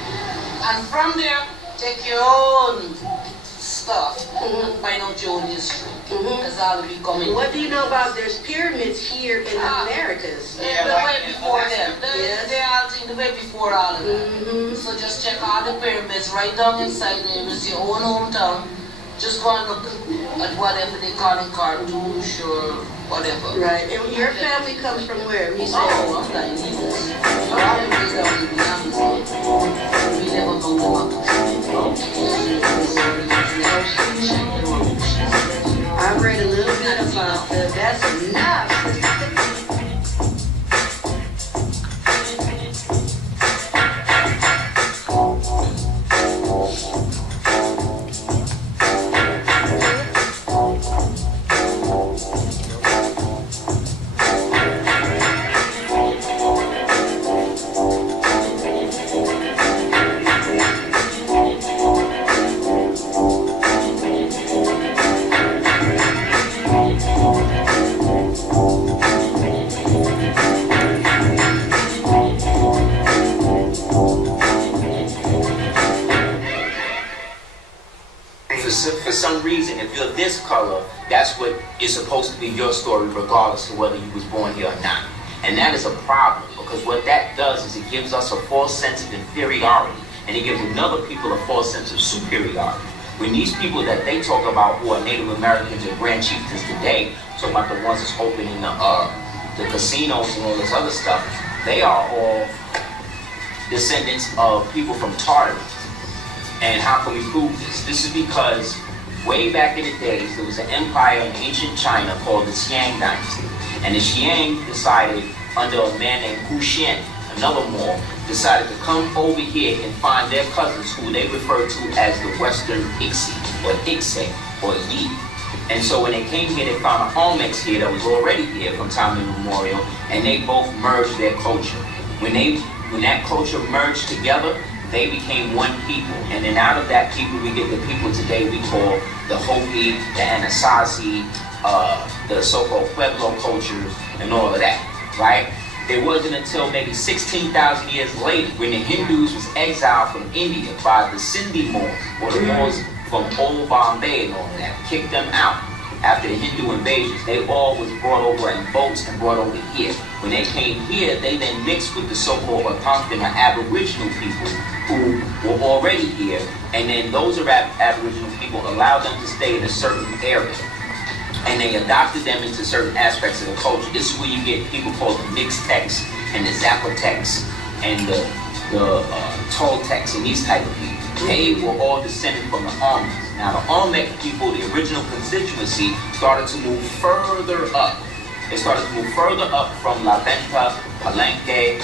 And from there, take your own stuff and find out your own history. Because I'll be coming. What do you know about there's pyramids here in the Americas? Yeah, the way before them. They're all in the way before all of them. So just check all the pyramids right down inside there. It's your own hometown. Just go and look at whatever they call it, Cartouche or whatever. Right. And your family comes from where? You said? Oh, I'm not in this. All the ways that we never go to I've read a little bit about that. That's enough. For some reason, if you're this color, that's what is supposed to be your story, regardless of whether you was born here or not. And that is a problem, because what that does is it gives us a false sense of inferiority, and it gives another people a false sense of superiority. When these people that they talk about who are Native Americans and Grand Chieftains today, talking about the ones that's opening the casinos and all this other stuff, they are all descendants of people from Tartary. And how can we prove this? This is because way back in the days, there was an empire in ancient China called the Xiang Dynasty. And the Xiang decided, under a man named Hu Xian, another Moor, decided to come over here and find their cousins, who they referred to as the Western Ixi, or Ixi, or Yi. And so when they came here, they found an Olmecs here that was already here from time immemorial, and they both merged their culture. When that culture merged together, they became one people, and then out of that people, we get the people today we call the Hopi, the Anasazi, the so-called Pueblo cultures, and all of that, right? It wasn't until maybe 16,000 years later, when the Hindus was exiled from India by the Sindhi Moors, or the Moors from Old Bombay and all of that, kicked them out. After the Hindu invasions, they all was brought over in boats and brought over here. When they came here, they then mixed with the so-called Algonquin or Aboriginal people who were already here, and then those Aboriginal people allowed them to stay in a certain area, and they adopted them into certain aspects of the culture. This is where you get people called the Mixtecs and the Zapotecs and the Toltecs and these type of people. They were all descended from the Olmecs. Now the Olmec people, the original constituency, started to move further up. They started to move further up from La Venta, Palenque,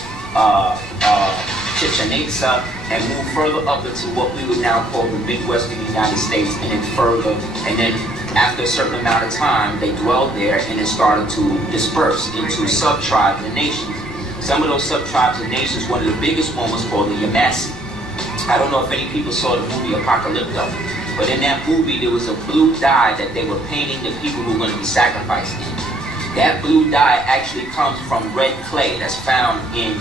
Chichen Itza, and move further up into what we would now call the Midwestern United States, and then further, and then after a certain amount of time, they dwelled there and it started to disperse into sub-tribes and nations. Some of those sub-tribes and nations, one of the biggest one was called the Yamasee. I don't know if any people saw the movie Apocalypto, but in that movie there was a blue dye that they were painting the people who were going to be sacrificed in. That blue dye actually comes from red clay that's found in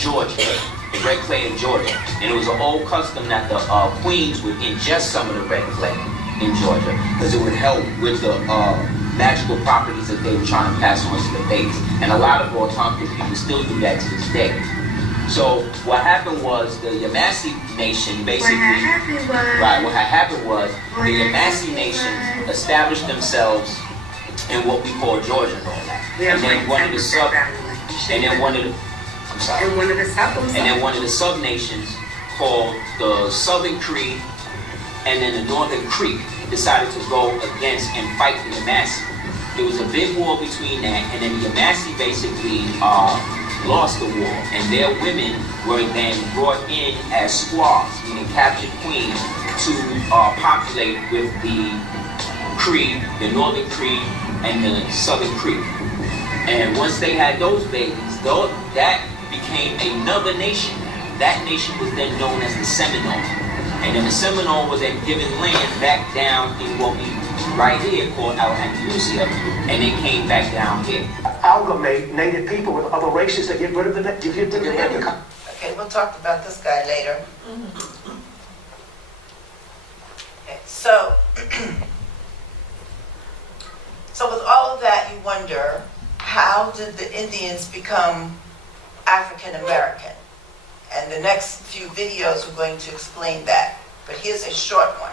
Georgia, red clay in Georgia. And it was an old custom that the queens would ingest some of the red clay in Georgia because it would help with the magical properties that they were trying to pass on to the babies. And a lot of Autochthon people still do that to this day. So what happened was the Yamasee Nation basically, what had happened was the Yamasee Nation established themselves in what we call Georgia and all that. And then one of the sub nations called the Southern Cree and then the Northern Creek decided to go against and fight the Yamasee. There was a big war between that, and then the Yamasee basically lost the war, and their women were then brought in as squaws, meaning captured queens, to populate with the Cree, the Northern Cree, and the Southern Cree. And once they had those babies, that became another nation. That nation was then known as the Seminole. And then the Seminole was then given land back down in what we right here called Andalusia, and they came back down here. Amalgamate native people with other races to get rid of the native. Okay, we'll talk about this guy later. Okay, so with all of that, you wonder, how did the Indians become African American? And the next few videos are going to explain that. But here's a short one.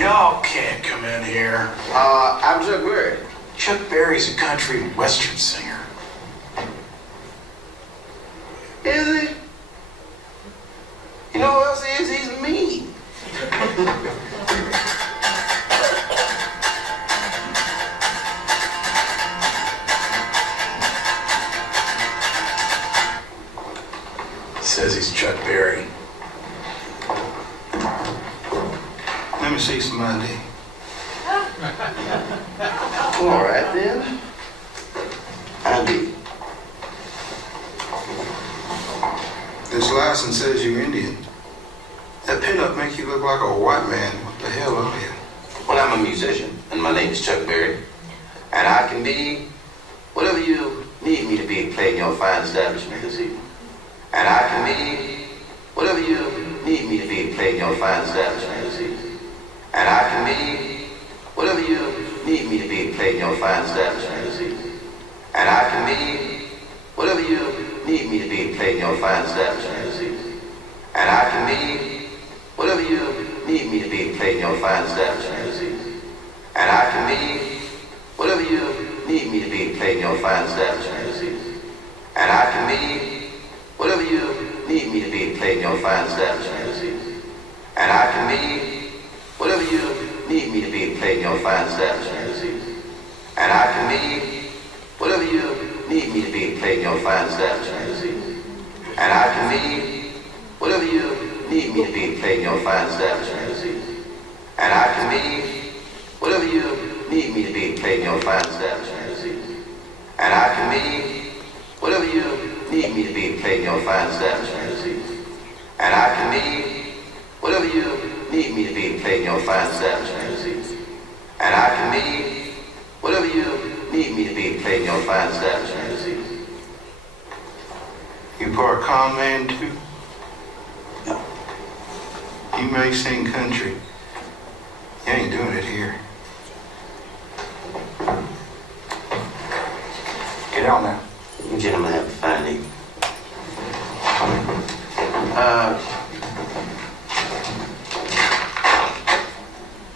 Y'all can't come in here. I'm Chuck Berry. Chuck Berry's a country western singer. Is he? You know what else he is? He's mean. Says he's Chuck Berry. Let me see some ID. All right then. ID. This license says you're Indian. That pinup make you look like a white man. What the hell are you? Well, I'm a musician, and my name is Chuck Berry. And I can be whatever you need me to be, playing your fine establishment this evening. And I can be whatever you need me to be, playing your fine establishment this evening. And I can be whatever you need me to be, playing your fine establishment this evening. And I can be whatever you need me to be, playing your fine establishment this evening. And I can be whatever you need me to be, playing your fine establishment this evening. And I can be whatever you need me to be, playing your fine establishment this evening. And I can be whatever you need me to be, playing your fine establishment this evening. And I can be whatever you need me to be, playing your fine establishment this evening. And I can be whatever you need me to be, playing your fine establishment this evening. And I can be whatever you need me to be, playing your fine establishment this evening. And I can be whatever you need me to be, playing your fine establishment this evening. And I can be whatever you need me to be, playing your fine establishment this evening. And I can be whatever you need me to be, playing your fine establishment this evening. And I can be whatever you need me to be, playing your fine establishment this evening. You part con man too? No. You may sing country. You ain't doing it here. Get out now. You gentlemen have a fine evening.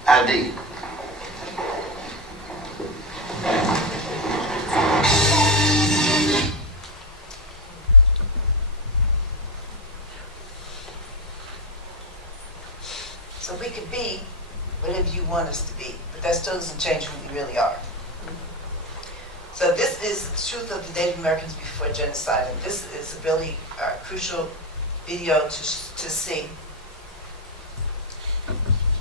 ID. So we could be whatever you want us to be, but that still doesn't change who we really are. So this is the truth of the Native Americans before genocide, and this is a really crucial video to see.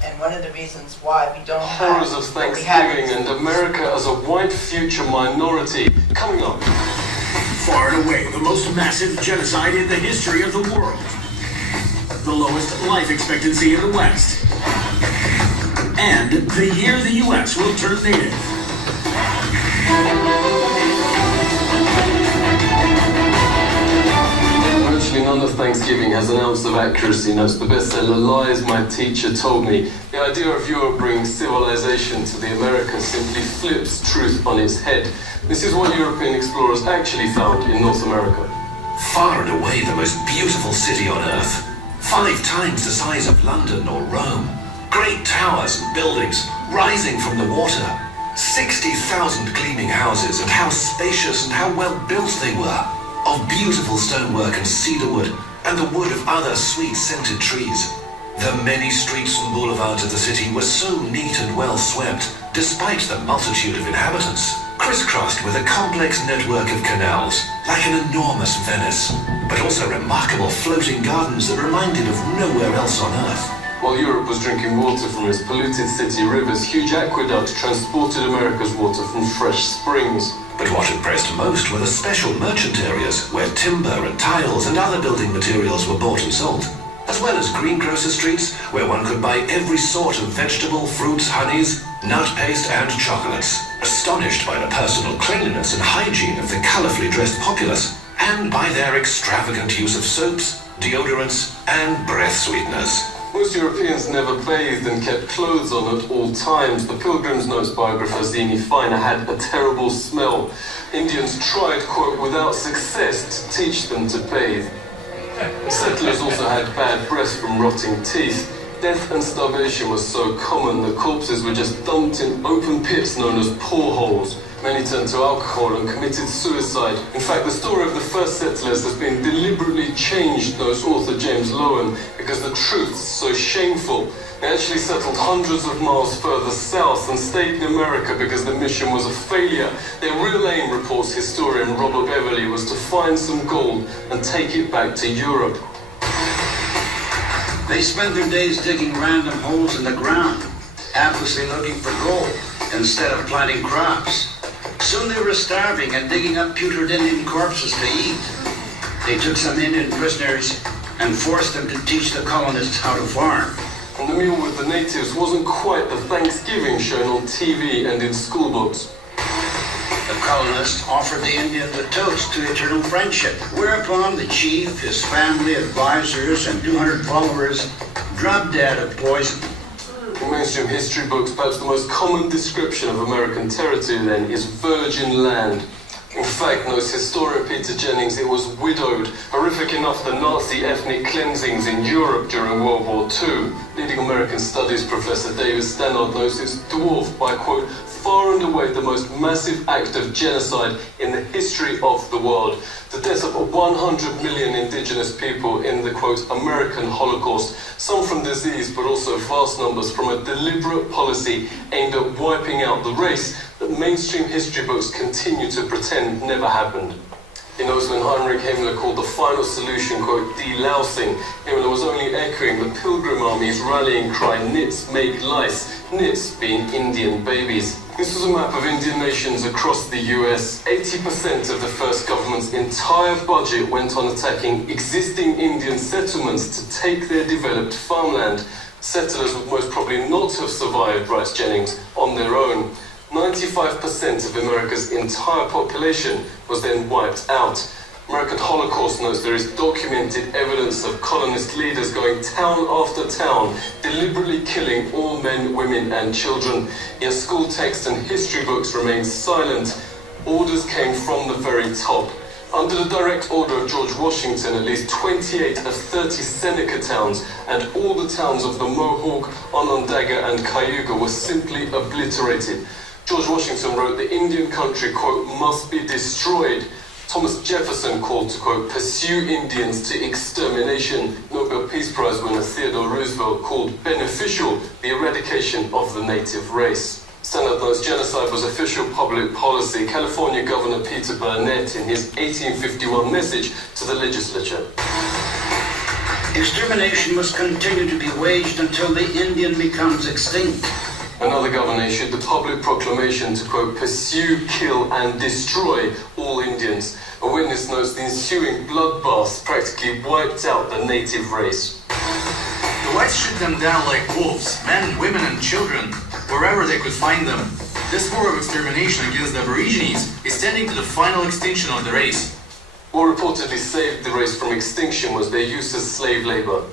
And one of the reasons why we don't Horrors of Thanksgiving and America as a white future minority. Coming up. Far and away the most massive genocide in the history of the world. The lowest life expectancy in the West. and the year the U.S. will turn native. Virtually none of Thanksgiving has an ounce of accuracy, notes the bestseller Lies My Teacher Told Me. The idea of Europe bringing civilization to the Americas simply flips truth on its head. This is what European explorers actually found in North America. Far and away the most beautiful city on earth. 5 times the size of London or Rome. Great towers and buildings rising from the water. 60,000 gleaming houses, and how spacious and how well built they were. Of beautiful stonework and cedarwood, and the wood of other sweet-scented trees. The many streets and boulevards of the city were so neat and well swept, despite the multitude of inhabitants, crisscrossed with a complex network of canals, like an enormous Venice, but also remarkable floating gardens that reminded of nowhere else on earth. While Europe was drinking water from its polluted city rivers, huge aqueducts transported America's water from fresh springs. But what impressed most were the special merchant areas where timber and tiles and other building materials were bought and sold, as well as greengrocer streets where one could buy every sort of vegetable, fruits, honeys, nut paste and chocolates. Astonished by the personal cleanliness and hygiene of the colourfully dressed populace, and by their extravagant use of soaps, deodorants and breath sweeteners. Most Europeans never bathed and kept clothes on at all times. The Pilgrim's notes biographer Zini Feiner had a terrible smell. Indians tried, quote, without success to teach them to bathe. Settlers also had bad breath from rotting teeth. Death and starvation was so common that corpses were just dumped in open pits known as poreholes. Many turned to alcohol and committed suicide. In fact, the story of the first settlers has been deliberately changed, knows author James Lowen, because the truth's so shameful. They actually settled hundreds of miles further south and stayed in America because the mission was a failure. Their real aim, reports historian Robert Beverly, was to find some gold and take it back to Europe. They spent their days digging random holes in the ground, aimlessly looking for gold instead of planting crops. Soon they were starving and digging up putrid Indian corpses to eat. They took some Indian prisoners and forced them to teach the colonists how to farm. And the meal with the natives wasn't quite the Thanksgiving shown on TV and in school books. The colonists offered the Indians a toast to eternal friendship, whereupon the chief, his family, advisors, and 200 followers dropped dead of poison. In mainstream history books, perhaps the most common description of American territory then is virgin land. In fact, notes historian Peter Jennings, it was widowed, horrific enough the Nazi ethnic cleansings in Europe during World War II. Leading American studies professor David Stannard notes it's dwarfed by, quote, far and away the most massive act of genocide in the history of the world. The death of 100 million indigenous people in the, quote, American Holocaust, some from disease but also vast numbers from a deliberate policy aimed at wiping out the race that mainstream history books continue to pretend never happened. In Oslo, Heinrich Himmler called the final solution, quote, delousing. Himmler was only echoing the Pilgrim Army's rallying cry, nits make lice, nits being Indian babies. This was a map of Indian nations across the US. 80% of the first government's entire budget went on attacking existing Indian settlements to take their developed farmland. Settlers would most probably not have survived, writes Jennings, on their own. 95% of America's entire population was then wiped out. American Holocaust notes there is documented evidence of colonist leaders going town after town, deliberately killing all men, women and children. Yet school texts and history books remain silent. Orders came from the very top. Under the direct order of George Washington, at least 28 of 30 Seneca towns and all the towns of the Mohawk, Onondaga and Cayuga were simply obliterated. George Washington wrote the Indian country, quote, must be destroyed. Thomas Jefferson called to, quote, pursue Indians to extermination. Nobel Peace Prize winner Theodore Roosevelt called beneficial the eradication of the native race. Stannard notes genocide was official public policy. California Governor Peter Burnett in his 1851 message to the legislature. Extermination must continue to be waged until the Indian becomes extinct. Another governor issued the public proclamation to, quote, pursue, kill and destroy all Indians. A witness notes the ensuing bloodbaths practically wiped out the native race. The whites shoot them down like wolves, men, women, and children, wherever they could find them. This war of extermination against the Aborigines is tending to the final extinction of the race. What reportedly saved the race from extinction was their use as slave labor.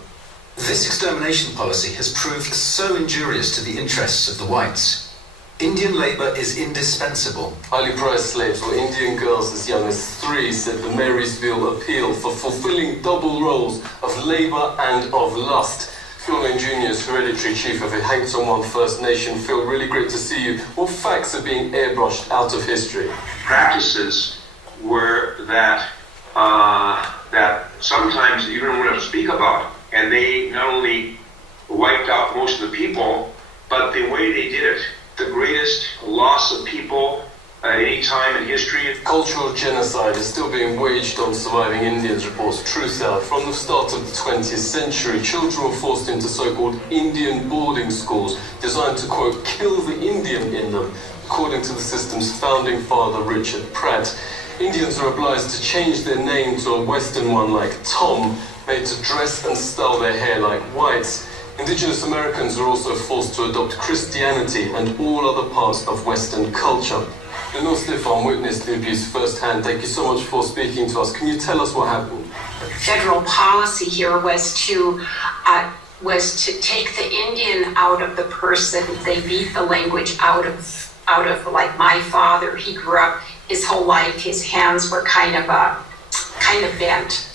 This extermination policy has proved so injurious to the interests of the whites. Indian labor is indispensable. Highly prized slaves were Indian girls as young as 3, said the Marysville Appeal, for fulfilling double roles of labor and of lust. Phil Lane Jr. is hereditary chief of the Hanktonwan First Nation. Phil, really great to see you. What facts are being airbrushed out of history? Practices were that sometimes you don't want to speak about, and they not only wiped out most of the people, but the way they did it, the greatest loss of people at any time in history. Cultural genocide is still being waged on surviving Indians, reports Truthout. From the start of the 20th century, children were forced into so-called Indian boarding schools designed to, quote, kill the Indian in them, according to the system's founding father, Richard Pratt. Indians are obliged to change their name to a Western one like Tom, made to dress and style their hair like whites. Indigenous Americans are also forced to adopt Christianity and all other parts of Western culture. Lenore Stefan witnessed the abuse firsthand. Thank you so much for speaking to us. Can you tell us what happened? Federal policy here was to take the Indian out of the person. They beat the language out of like my father. He grew up his whole life. His hands were kind of bent.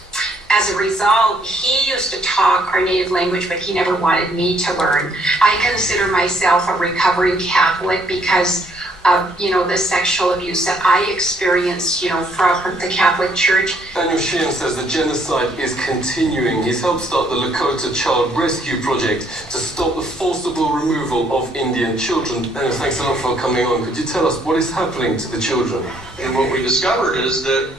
As a result, he used to talk our native language, but he never wanted me to learn. I consider myself a recovering Catholic because of, the sexual abuse that I experienced, from the Catholic Church. Daniel Sheehan says the genocide is continuing. He's helped start the Lakota Child Rescue Project to stop the forcible removal of Indian children. Daniel, thanks a lot for coming on. Could you tell us what is happening to the children? And what we discovered is that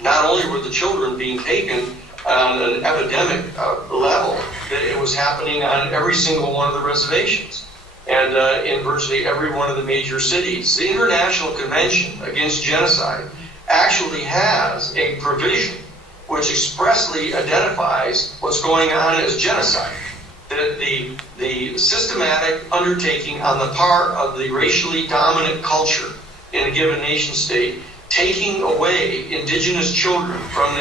not only were the children being taken on an epidemic level, that it was happening on every single one of the reservations and in virtually every one of the major cities. The International Convention Against Genocide actually has a provision which expressly identifies what's going on as genocide. That the systematic undertaking on the part of the racially dominant culture in a given nation state, taking away indigenous children from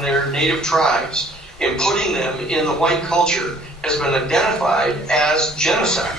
their native tribes and putting them in the white culture has been identified as genocide.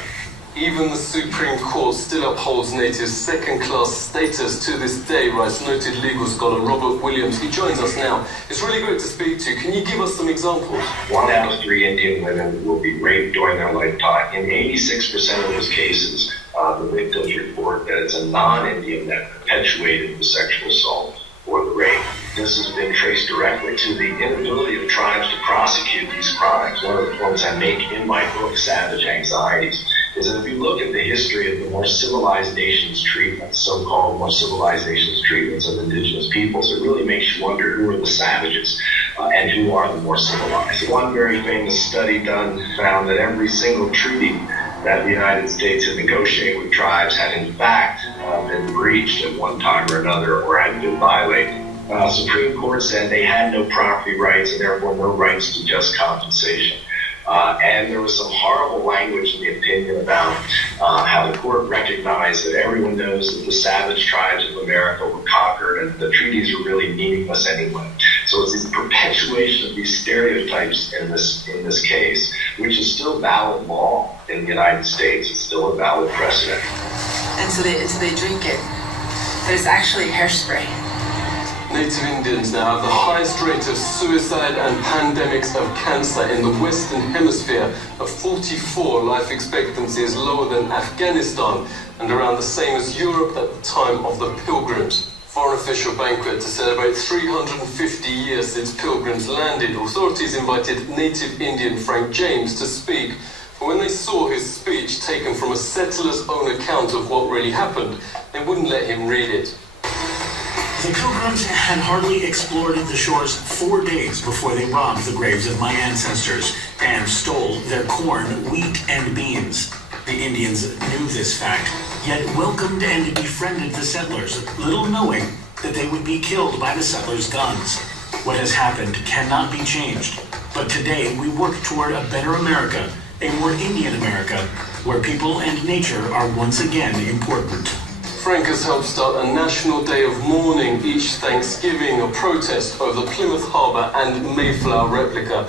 Even the Supreme Court still upholds natives' second-class status to this day, writes noted legal scholar Robert Williams. He joins us now. It's really great to speak to you. Can you give us some examples? 1 out of 3 Indian women will be raped during their lifetime. In 86% of those cases, the victims report that it's a non-Indian that perpetuated the sexual assault or the rape. This has been traced directly to the inability of tribes to prosecute these crimes. One of the points I make in my book, Savage Anxieties, is that if you look at the history of the more civilized nations treatments, so-called more civilized nations treatments of indigenous peoples, it really makes you wonder who are the savages and who are the more civilized. One very famous study done found that every single treaty that the United States had negotiated with tribes had in fact been breached at one time or another or had been violated. Supreme Court said they had no property rights and therefore no rights to just compensation. And there was some horrible language in the opinion about how the court recognized that everyone knows that the savage tribes of America were conquered and the treaties were really meaningless anyway. So it's the perpetuation of these stereotypes in this case, which is still valid law in the United States. It's still a valid precedent. And so they drink it, but it's actually hairspray. Native Indians now have the highest rate of suicide and pandemics of cancer in the Western Hemisphere. At 44, life expectancy is lower than Afghanistan and around the same as Europe at the time of the Pilgrims. For an official banquet to celebrate 350 years since Pilgrims landed, authorities invited Native Indian Frank James to speak. But when they saw his speech taken from a settler's own account of what really happened, they wouldn't let him read it. The Pilgrims had hardly explored the shores 4 days before they robbed the graves of my ancestors and stole their corn, wheat, and beans. The Indians knew this fact, yet welcomed and befriended the settlers, little knowing that they would be killed by the settlers' guns. What has happened cannot be changed. But today, we work toward a better America, a more Indian America, where people and nature are once again important. Frank has helped start a national day of mourning each Thanksgiving, a protest over the Plymouth Harbour and Mayflower replica.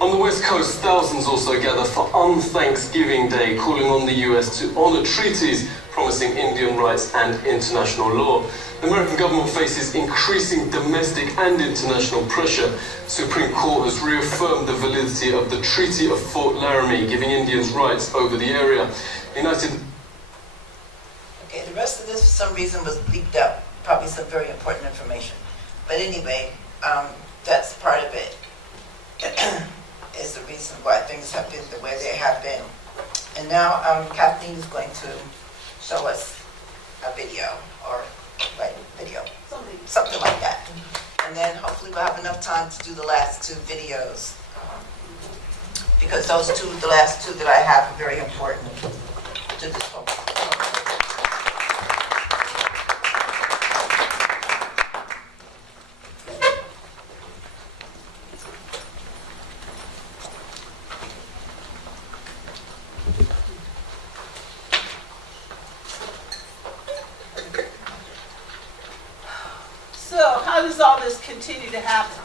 On the West Coast, thousands also gather for Un-Thanksgiving Day, calling on the US to honour treaties promising Indian rights and international law. The American government faces increasing domestic and international pressure. The Supreme Court has reaffirmed the validity of the Treaty of Fort Laramie, giving Indians rights over the area. Okay, the rest of this, for some reason, was leaked out. Probably some very important information. But anyway, that's part of it. Is the reason why things have been the way they have been. And now Kathleen is going to show us a video, or video, something like that. And then hopefully we'll have enough time to do the last two videos, because those two, the last two that I have, are very important to this whole. So how does all this continue to happen?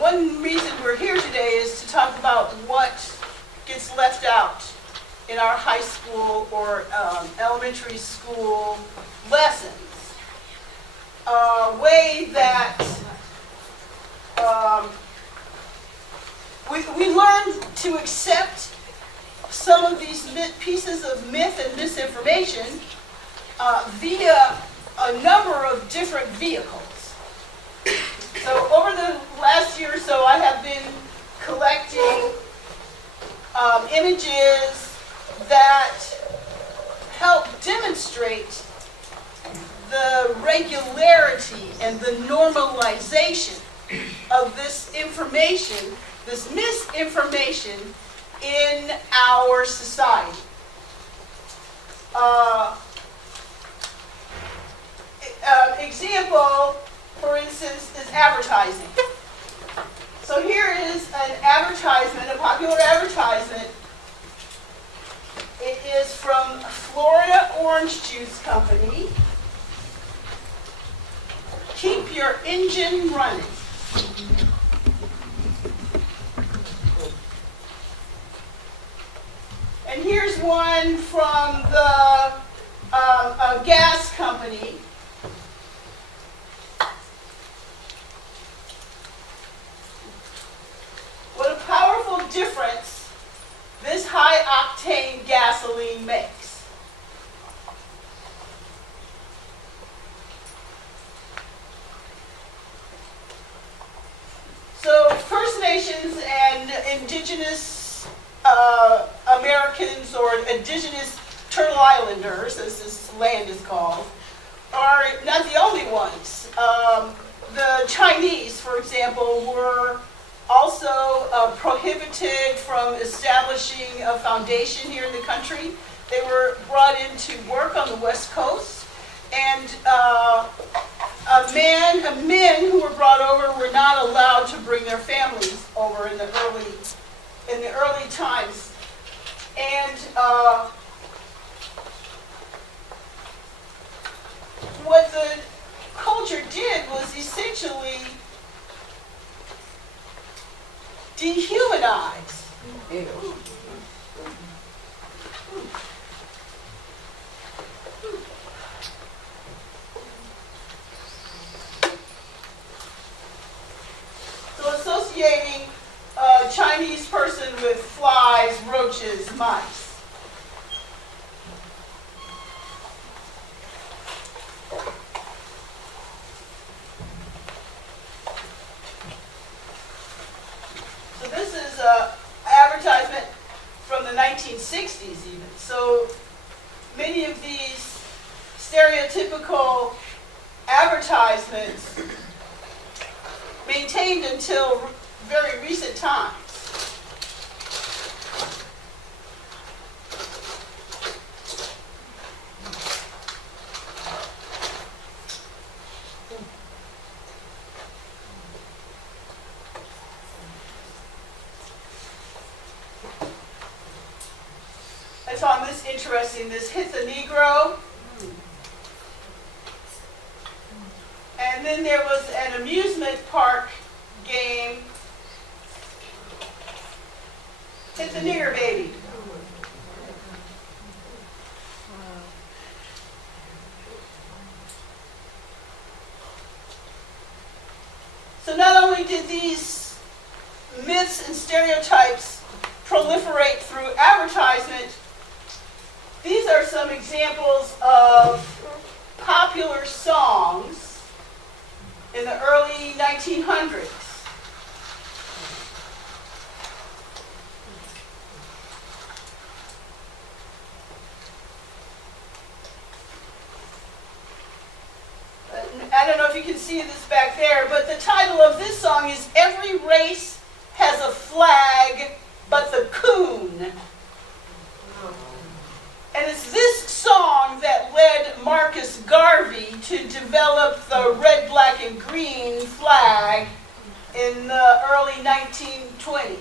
One reason we're here today is to talk about what gets left out in our high school or elementary school lessons. A way that we learn to accept some of these pieces of myth and misinformation via a number of different vehicles. So over the last year or so, I have been collecting images that help demonstrate the regularity and the normalization of this information, this misinformation in our society. Example, for instance, is advertising. So here is an advertisement, a popular advertisement. It is from Florida Orange Juice Company. Keep your engine running. And here's one from the a gas company. What a powerful difference this high-octane gasoline makes. So First Nations and indigenous Americans, or indigenous Turtle Islanders, as this land is called, are not the only ones. The Chinese, for example, were also prohibited from establishing a foundation here in the country. They were brought in to work on the West Coast, and men who were brought over were not allowed to bring their families over in the early times. And what the culture did was essentially dehumanize. So associating a Chinese person with flies, roaches, mice. So this is an advertisement from the 1960s even. So many of these stereotypical advertisements maintained until very recent times. found this interesting. This Hit the Negro. And then there was an amusement park game, Hit the Nigger Baby. So not only did these myths and stereotypes proliferate through advertisement, these are some examples of popular songs in the early 1900s. I don't know if you can see this back there, but the title of this song is Every Race Has a Flag But the Coon. And it's this song that led Marcus Garvey to develop the red, black, and green flag in the early 1920s.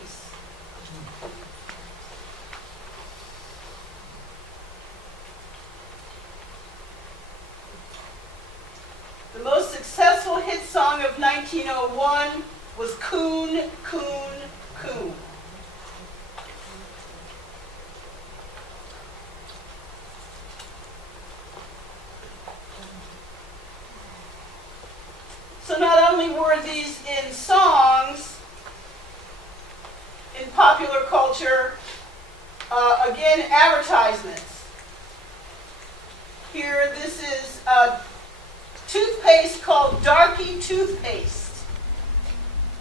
The most successful hit song of 1901 was Coon, Coon, Coon. So not only were these in songs, in popular culture, again, advertisements. Here, this is a toothpaste called Darky Toothpaste.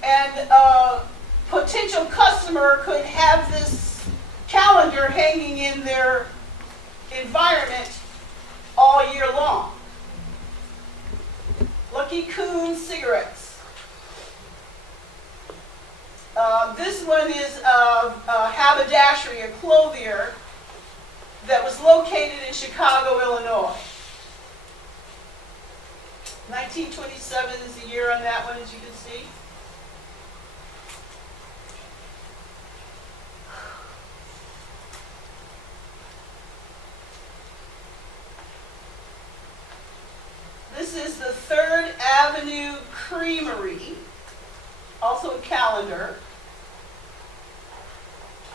And a potential customer could have this calendar hanging in their environment all year long. Lucky Coon cigarettes. This one is a haberdashery, a clothier, that was located in Chicago, Illinois. 1927 is the year on that one, as you can see. This is the 3rd Avenue Creamery, also a calendar.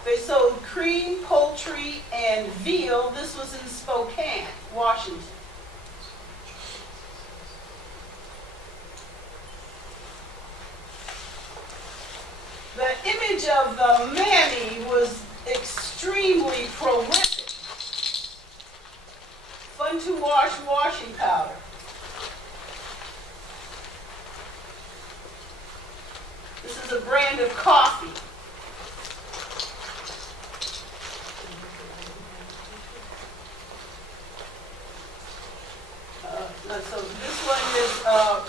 They sold cream, poultry, and veal. This was in Spokane, Washington. The image of the Manny was extremely prolific. Fun to wash washing powder. This is a brand of coffee. So this one is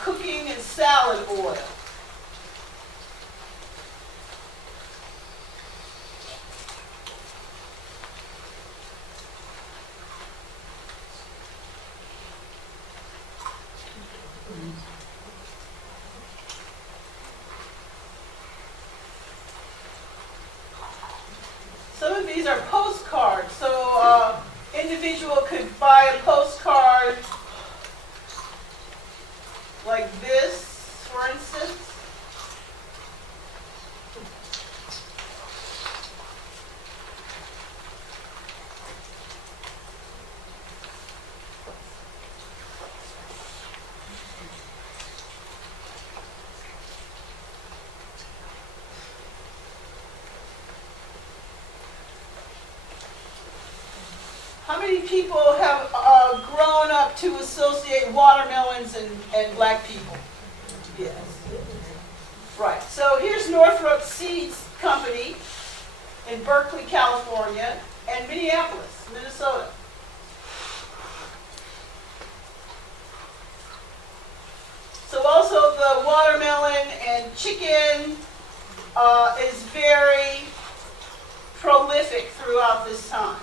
cooking and salad oil. Some of these are postcards, so individual could buy a postcard like this, for instance. How many people have grown up to associate watermelons and black people? Yes. Right. So here's Northrop Seeds Company in Berkeley, California, and Minneapolis, Minnesota. So also the watermelon and chicken is very prolific throughout this time.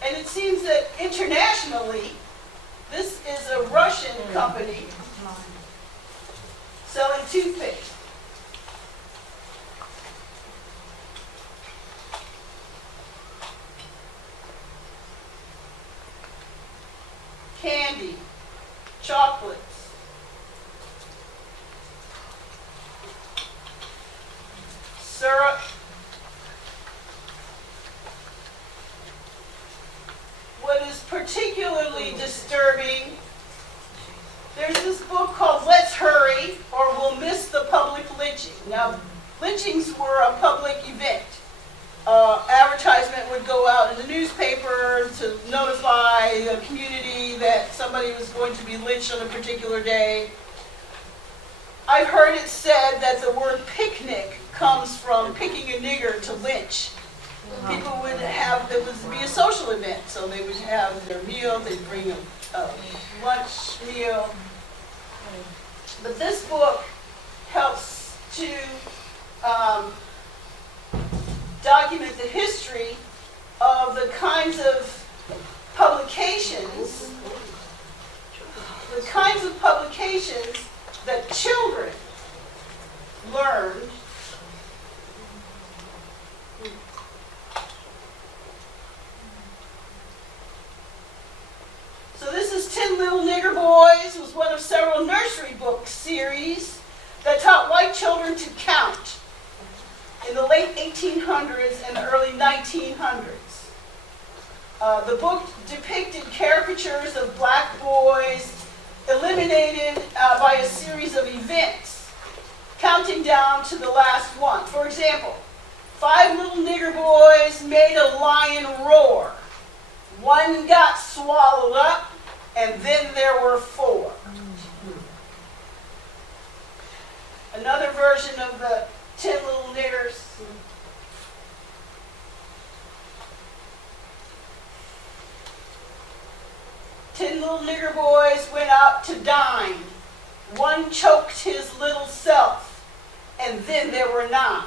And it seems that internationally, this is a Russian company selling toothpaste. syrup. What is particularly disturbing, there's this book called Let's Hurry or We'll Miss the Public Lynching. Now, lynchings were a public event. Advertisement would go out in the newspaper to notify the community that somebody was going to be lynched on a particular day. I've heard it said that the word picnic comes from picking a nigger to lynch. People would have, it would be a social event, so they would have their meal, they'd bring a lunch meal. But this book helps to document the history of the kinds of publications that children learned So this is 10 Little Nigger Boys. It was one of several nursery book series that taught white children to count in the late 1800s and the early 1900s. The book depicted caricatures of black boys eliminated by a series of events, counting down to the last one. For example, 5 little nigger boys made a lion roar. One got swallowed up, and then there were 4. Another version of the 10 little niggers. Ten little nigger boys went out to dine. One choked his little self, and then there were 9.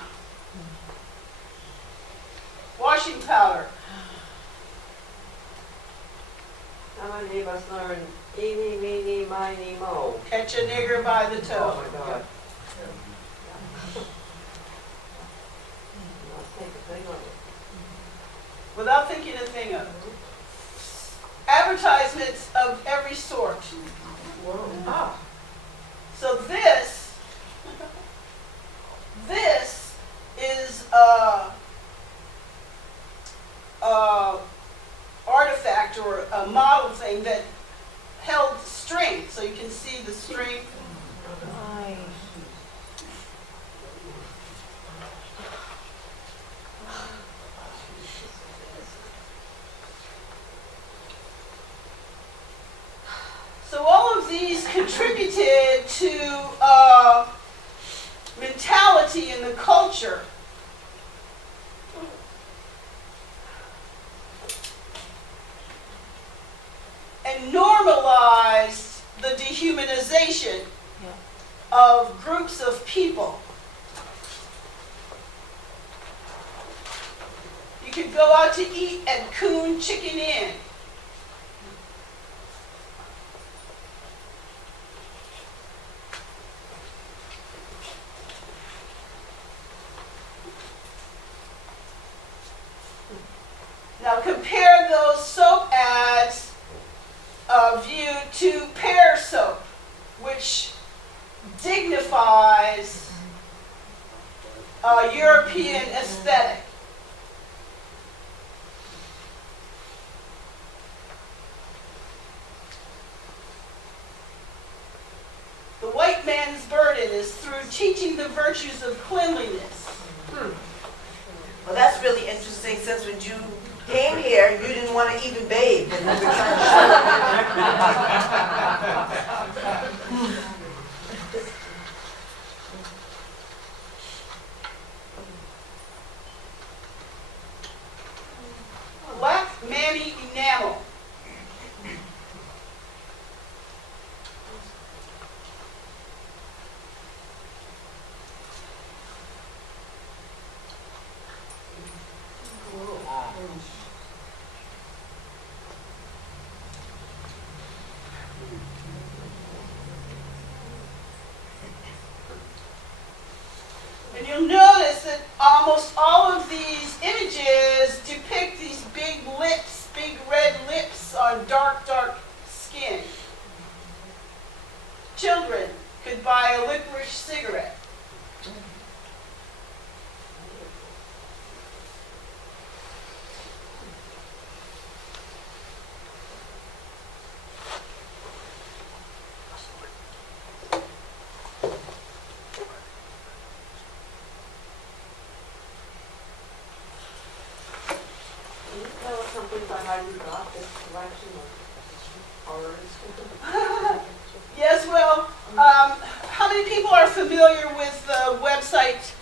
Washing powder. How many of us learn eeny, meeny, miny, mo? Catch a nigger by the toe. Oh my God. Without thinking a thing of it. Advertisements of every sort. Ah. So this is artifact or a model thing that held string, so you can see the string. So all of these contributed to mentality in the culture. And normalized the dehumanization of groups of people. You could go out to eat at Coon Chicken Inn. Now compare those soap ads viewed to Pear soap, which dignifies a European aesthetic. The white man's burden is through teaching the virtues of cleanliness. Well, that's really interesting, since when you came here, you didn't want to even bathe. And we were trying to Black mammy enamel. And you'll notice that almost all of these images depict these big lips, big red lips on dark, dark skin. Children could buy a licorice cigarette. how you got this collection of horrors? Yes, well, how many people are familiar with the website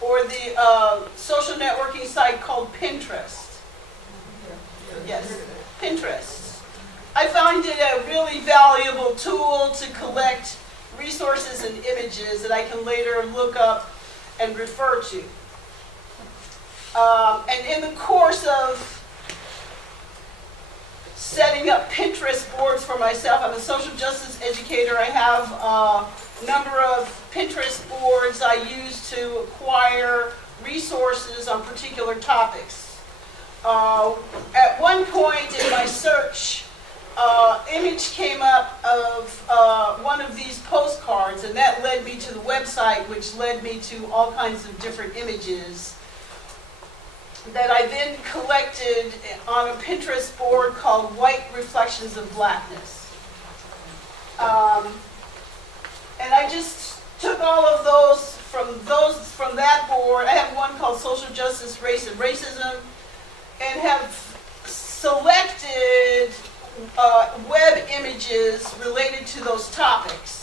or the social networking site called Pinterest? Yes, Pinterest. I find it a really valuable tool to collect resources and images that I can later look up and refer to. And in the course of setting up Pinterest boards for myself, I'm a social justice educator. I have a number of Pinterest boards I use to acquire resources on particular topics. At one point in my search, image came up of one of these postcards, and that led me to the website, which led me to all kinds of different images that I then collected on a Pinterest board called White Reflections of Blackness. And I just took all of those from that board. I have one called Social Justice, Race, and Racism, and have selected web images related to those topics.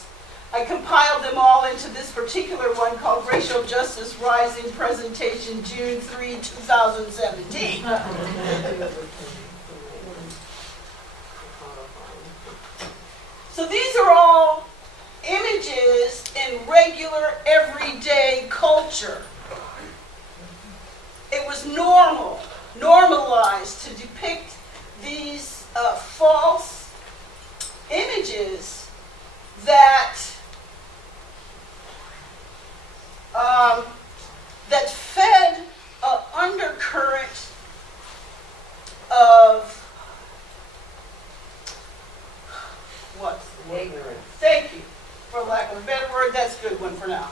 I compiled them all into this particular one called Racial Justice Rising Presentation, June 3, 2017. So these are all images in regular, everyday culture. It was normalized to depict these false images that that fed an undercurrent of what? Ignorance. Thank you. For lack of a better word, that's a good one for now.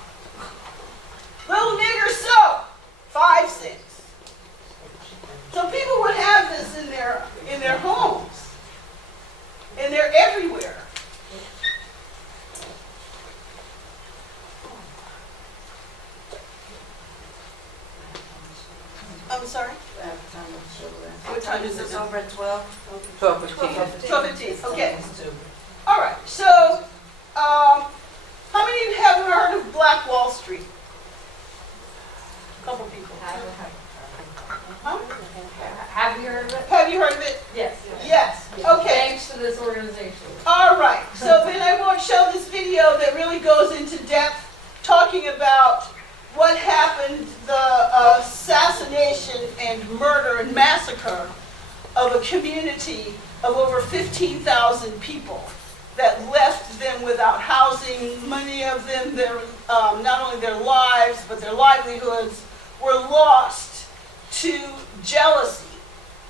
Little nigger soap, 5 cents. So people would have this in their homes, and they're everywhere. I'm sorry? What time is it? Over at 12? 12:15. 12:15, okay. All right, so how many of you have heard of Black Wall Street? A couple people. Huh? Have you heard of it? Have you heard of it? Yes. Yes, okay. Thanks to this organization. All right, so then I want to show this video that really goes into depth talking about what happened, the assassination and murder and massacre of a community of over 15,000 people that left them without housing. Many of them, not only their lives, but their livelihoods were lost to jealousy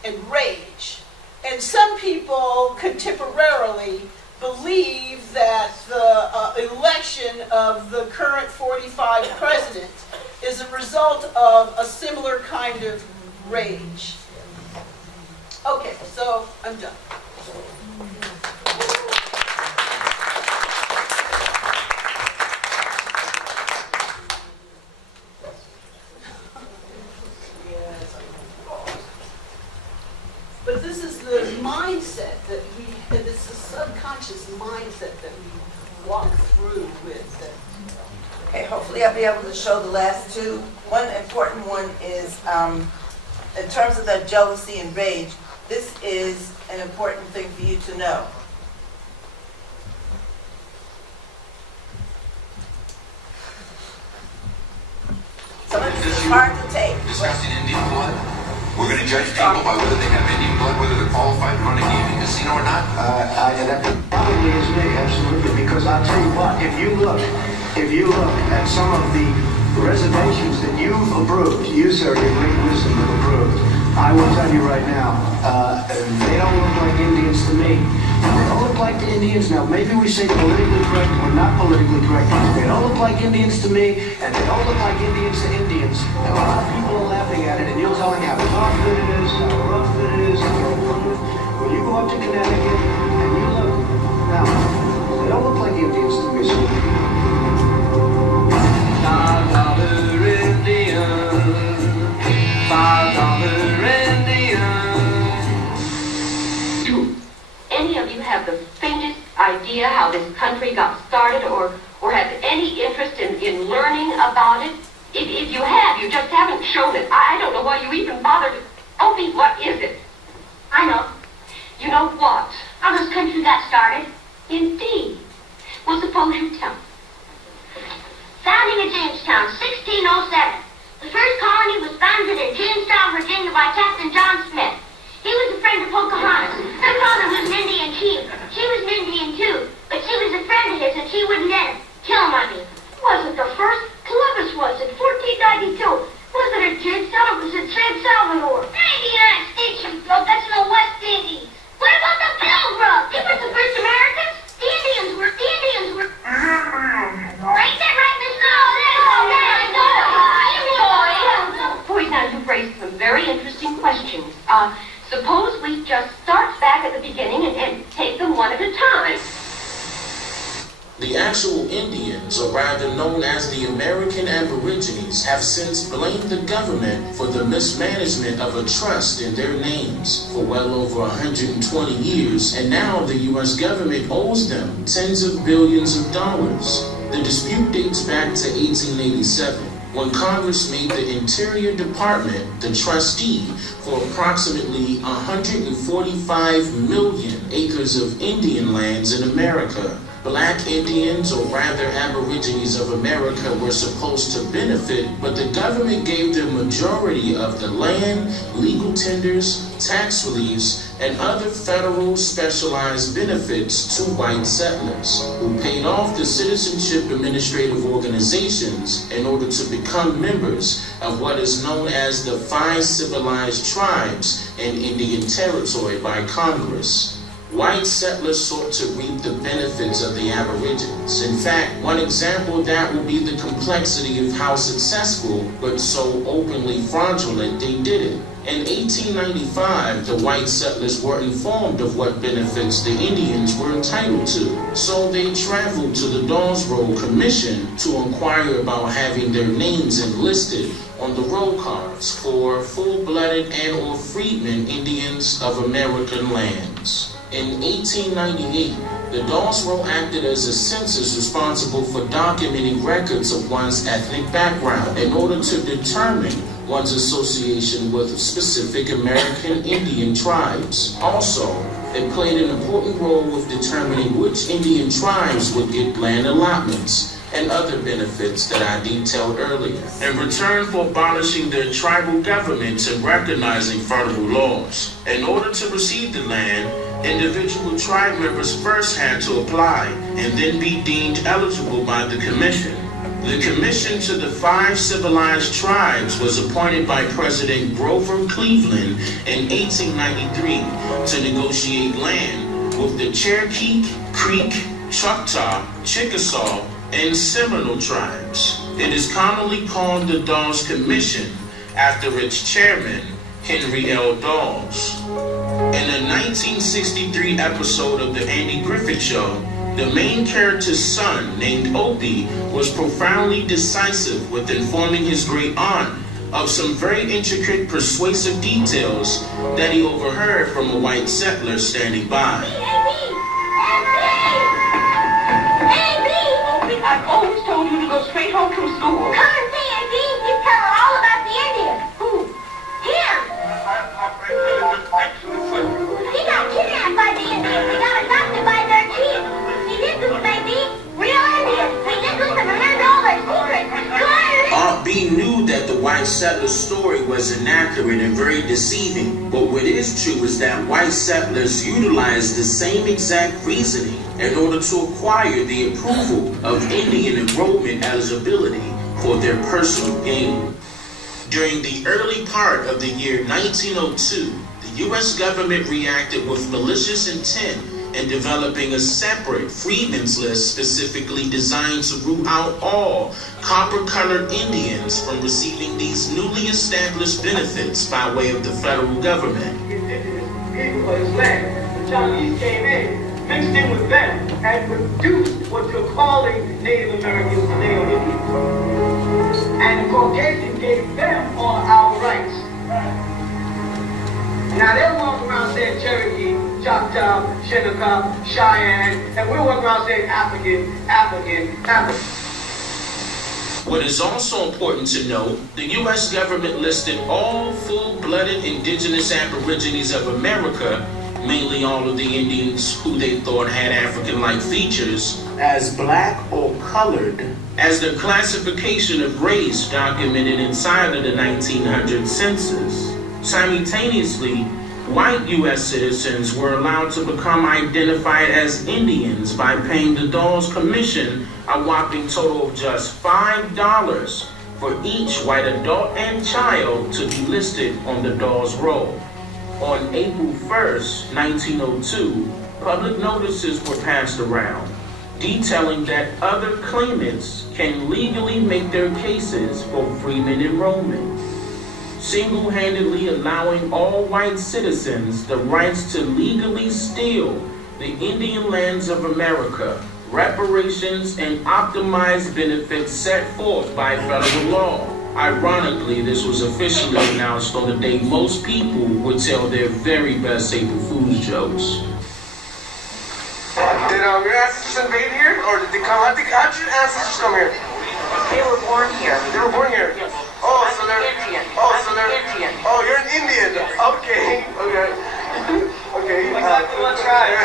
and rage. And some people contemporarily believe that the election of the current 45 president is a result of a similar kind of rage. Okay, so I'm done. But this is the mindset that it's the subconscious mindset that we walk through with. Okay, hopefully I'll be able to show the last two. One important one is, in terms of that jealousy and rage, this is an important thing for you to know. Some of this is hard to take. Discussing Indian blood? We're going to judge people by whether they have Indian blood, whether they're qualified to run a gaming casino or not? That probably is me, absolutely, because I'll tell you what, if you look at some of the reservations that you've approved, you, sir, your great wisdom have approved, I will tell you right now, they don't look like Indians to me. They don't look like the Indians. Now, maybe we say politically correct or not politically correct. They don't look like Indians to me, and they don't look like Indians to Indians. And a lot of people are laughing at it, and you're telling how tough it is, how rough it is, when you go up to Connecticut, and you look, now, they don't look like Indians to me, so. $5 Indian, $5 Indian. about it? If you have, you just haven't shown it. I don't know why you even bothered. Opie, what is it? I know. You know what? How this country got started. Indeed. Well, suppose you tell me. Founding of Jamestown, 1607. The first colony was founded in Jamestown, Virginia by Captain John Smith. He was a friend of Pocahontas. Her father was an Indian chief. She was an Indian too, but she was a friend of his and she wouldn't let him. Kill him, I mean. Wasn't the first? Columbus was in 1492. Wasn't it Jamestown? It was in San Salvador. That ain't the United States, you broke. That's in the West Indies. What about the Pilgrims? They weren't the first Americans. The Indians were. Right there, right, Miss Boys, now you've raised some very interesting questions. Suppose we just start back at the beginning and take them one at a time. The actual Indians, or rather known as the American Aborigines, have since blamed the government for the mismanagement of a trust in their names for well over 120 years, and now the U.S. government owes them tens of billions of dollars. The dispute dates back to 1887, when Congress made the Interior Department the trustee for approximately 145 million acres of Indian lands in America. Black Indians, or rather Aborigines of America, were supposed to benefit, but the government gave the majority of the land, legal tenders, tax reliefs, and other federal specialized benefits to white settlers, who paid off the citizenship administrative organizations in order to become members of what is known as the 5 civilized tribes in Indian Territory by Congress. White settlers sought to reap the benefits of the Aborigines. In fact, one example of that will be the complexity of how successful, but so openly fraudulent, they did it. In 1895, the white settlers were informed of what benefits the Indians were entitled to, so they traveled to the Dawes Roll Commission to inquire about having their names enlisted on the roll cards for full-blooded and/or freedmen Indians of American lands. In 1898, the Dawes Roll acted as a census responsible for documenting records of one's ethnic background in order to determine one's association with specific American Indian tribes. Also, it played an important role with determining which Indian tribes would get land allotments and other benefits that I detailed earlier, in return for abolishing their tribal governments and recognizing federal laws. In order to receive the land, individual tribe members first had to apply and then be deemed eligible by the commission. The commission to the 5 civilized tribes was appointed by President Grover Cleveland in 1893 to negotiate land with the Cherokee, Creek, Choctaw, Chickasaw, and Seminole tribes. It is commonly called the Dawes Commission after its chairman, Henry L. Dawes. In a 1963 episode of The Andy Griffith Show, the main character's son, named Opie, was profoundly decisive with informing his great aunt of some very intricate, persuasive details that he overheard from a white settler standing by. I've always told you to go straight home from school. Come and see A.B. You tell her all about the Indians. Who? Him. He got kidnapped by the Indians. He got adopted by their chief. He did this, baby. Real Indians. He did this and learned all their secrets. Come on. Aunt B knew that the white settler's story was inaccurate and very deceiving, but what is true is that white settlers utilized the same exact reasoning in order to acquire the approval of Indian enrollment eligibility for their personal gain. During the early part of the year 1902, the U.S. government reacted with malicious intent in developing a separate freedmen's list specifically designed to root out all copper-colored Indians from receiving these newly established benefits by way of the federal government. People of this land, the Chinese came in, mixed in with them, and produced what you're calling Native Americans today or Indians. And the Caucasians gave them all our rights. Now they're walking around saying Cherokee, Choctaw, Shinnecock, Cheyenne, and we're walking around saying African. What is also important to note, the U.S. government listed all full-blooded indigenous Aborigines of America, mainly all of the Indians who they thought had African-like features, as black or colored, as the classification of race documented inside of the 1900 census. Simultaneously, white U.S. citizens were allowed to become identified as Indians by paying the Dawes Commission a whopping total of just $5 for each white adult and child to be listed on the Dawes roll. On April 1st, 1902, public notices were passed around detailing that other claimants can legally make their cases for freeman enrollment, single-handedly allowing all white citizens the rights to legally steal the Indian lands of America, reparations and optimized benefits set forth by federal law. Ironically, this was officially announced on the day most people would tell their very best April Fool's jokes. Did your ancestors invade here, or did they come? How did your ancestors come here? They were born here. They were born here? Yes. Oh, so they're Indian. Oh, so they're Indian. Oh, you're an Indian. Yes. Okay. Okay. Exactly what tribe?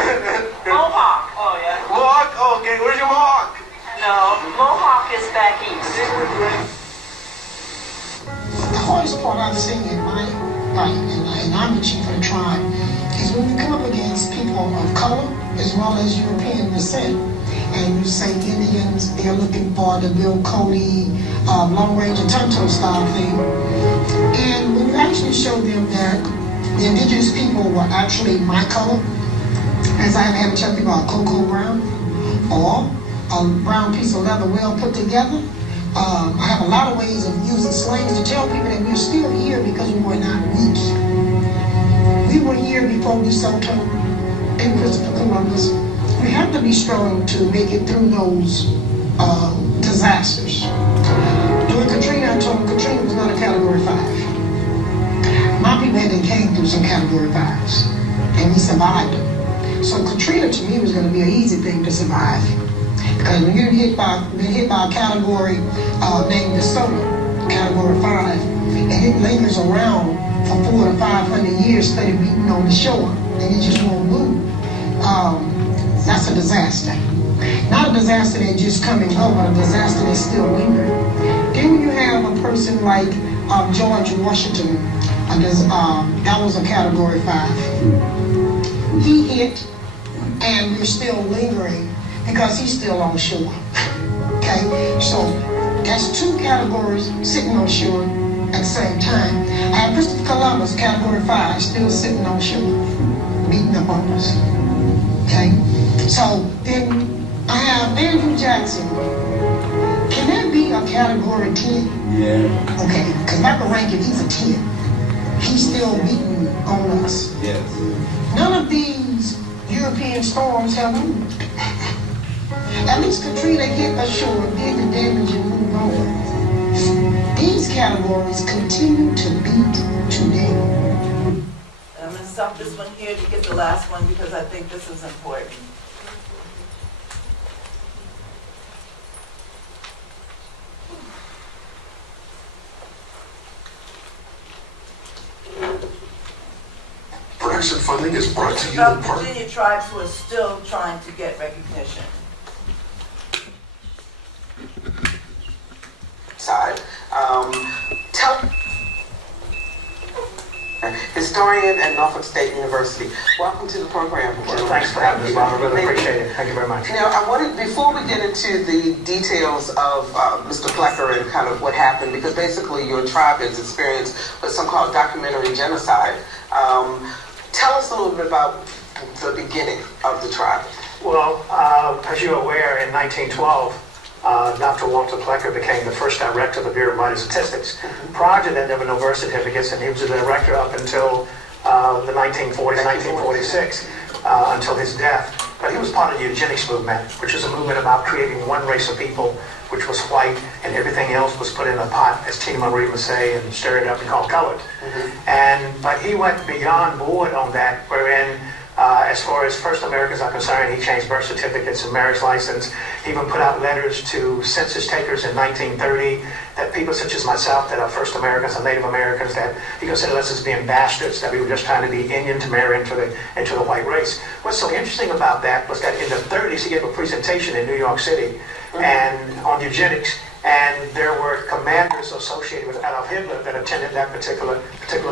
Mohawk. Oh yeah. Mohawk. Oh, okay. Where's your Mohawk? No, Mohawk is back east. The hardest part I've seen in my life, and I'm the chief of the tribe, is when you come up against people of color as well as European descent, and you say Indians, they're looking for the Bill Cody long range and tonto style thing. And when you actually show them that the indigenous people were actually my color, as I have had to tell people about cocoa brown or a brown piece of leather well put together, I have a lot of ways of using slangs to tell people that we're still here because we were not weak. We were here before De Soto and Christopher Columbus. We have to be strong to make it through those disasters. During Katrina, I told them Katrina was not a Category 5. My people had came through some Category 5s, and we survived them. So Katrina to me was going to be an easy thing to survive. Because when you're hit by a category named De Soto, Category 5, and it lingers around for 400 to 500 years instead of beating on the shore, and it just won't move. That's a disaster. Not a disaster that just come and go, but a disaster that's still lingering. Then when you have a person like George Washington, that was a Category 5. He hit, and we're still lingering because he's still on shore. Okay, so that's two categories sitting on shore at the same time. I have Christopher Columbus, Category 5, still sitting on shore, beating up on us. Okay, so then I have Andrew Jackson. Can that be a Category 10? Yeah. Okay, because Michael Rankin, he's a 10. He's still beating on us. Yes. None of these European storms have moved. At least Katrina hit ashore, did the damage and moved on. These categories continue to beat today. I'm going to stop this one here to get the last one because I think this is important. Production funding is brought to you About in part. Virginia tribes who are still trying to get recognition. Side. Historian at Norfolk State University. Welcome to the program. Well, thanks for having us, Bob. I really appreciate it. Thank you very much. Now, I wanted, before we get into the details of Mr. Plecker and kind of what happened, because basically your tribe has experienced what's called documentary genocide. Tell us a little bit about the beginning of the tribe. Well, as you're aware, in 1912, Dr. Walter Plecker became the first director of the Bureau of Modern Statistics. Prior to that, there were no birth certificates, and he was the director up until the 1940s, 1946, until his death. But he was part of the eugenics movement, which was a movement about creating one race of people, which was white, and everything else was put in a pot, as Tina Marie would say, and stirred up and called colored. But he went beyond board on that, wherein As far as first Americans are concerned, he changed birth certificates and marriage license. He even put out letters to census takers in 1930 that people such as myself that are first Americans and Native Americans, that he considered us as being bastards, that we were just trying to be Indian to marry into the white race. What's so interesting about that was that in the 30s he gave a presentation in New York City and on eugenics, and there were commanders associated with Adolf Hitler that attended that particular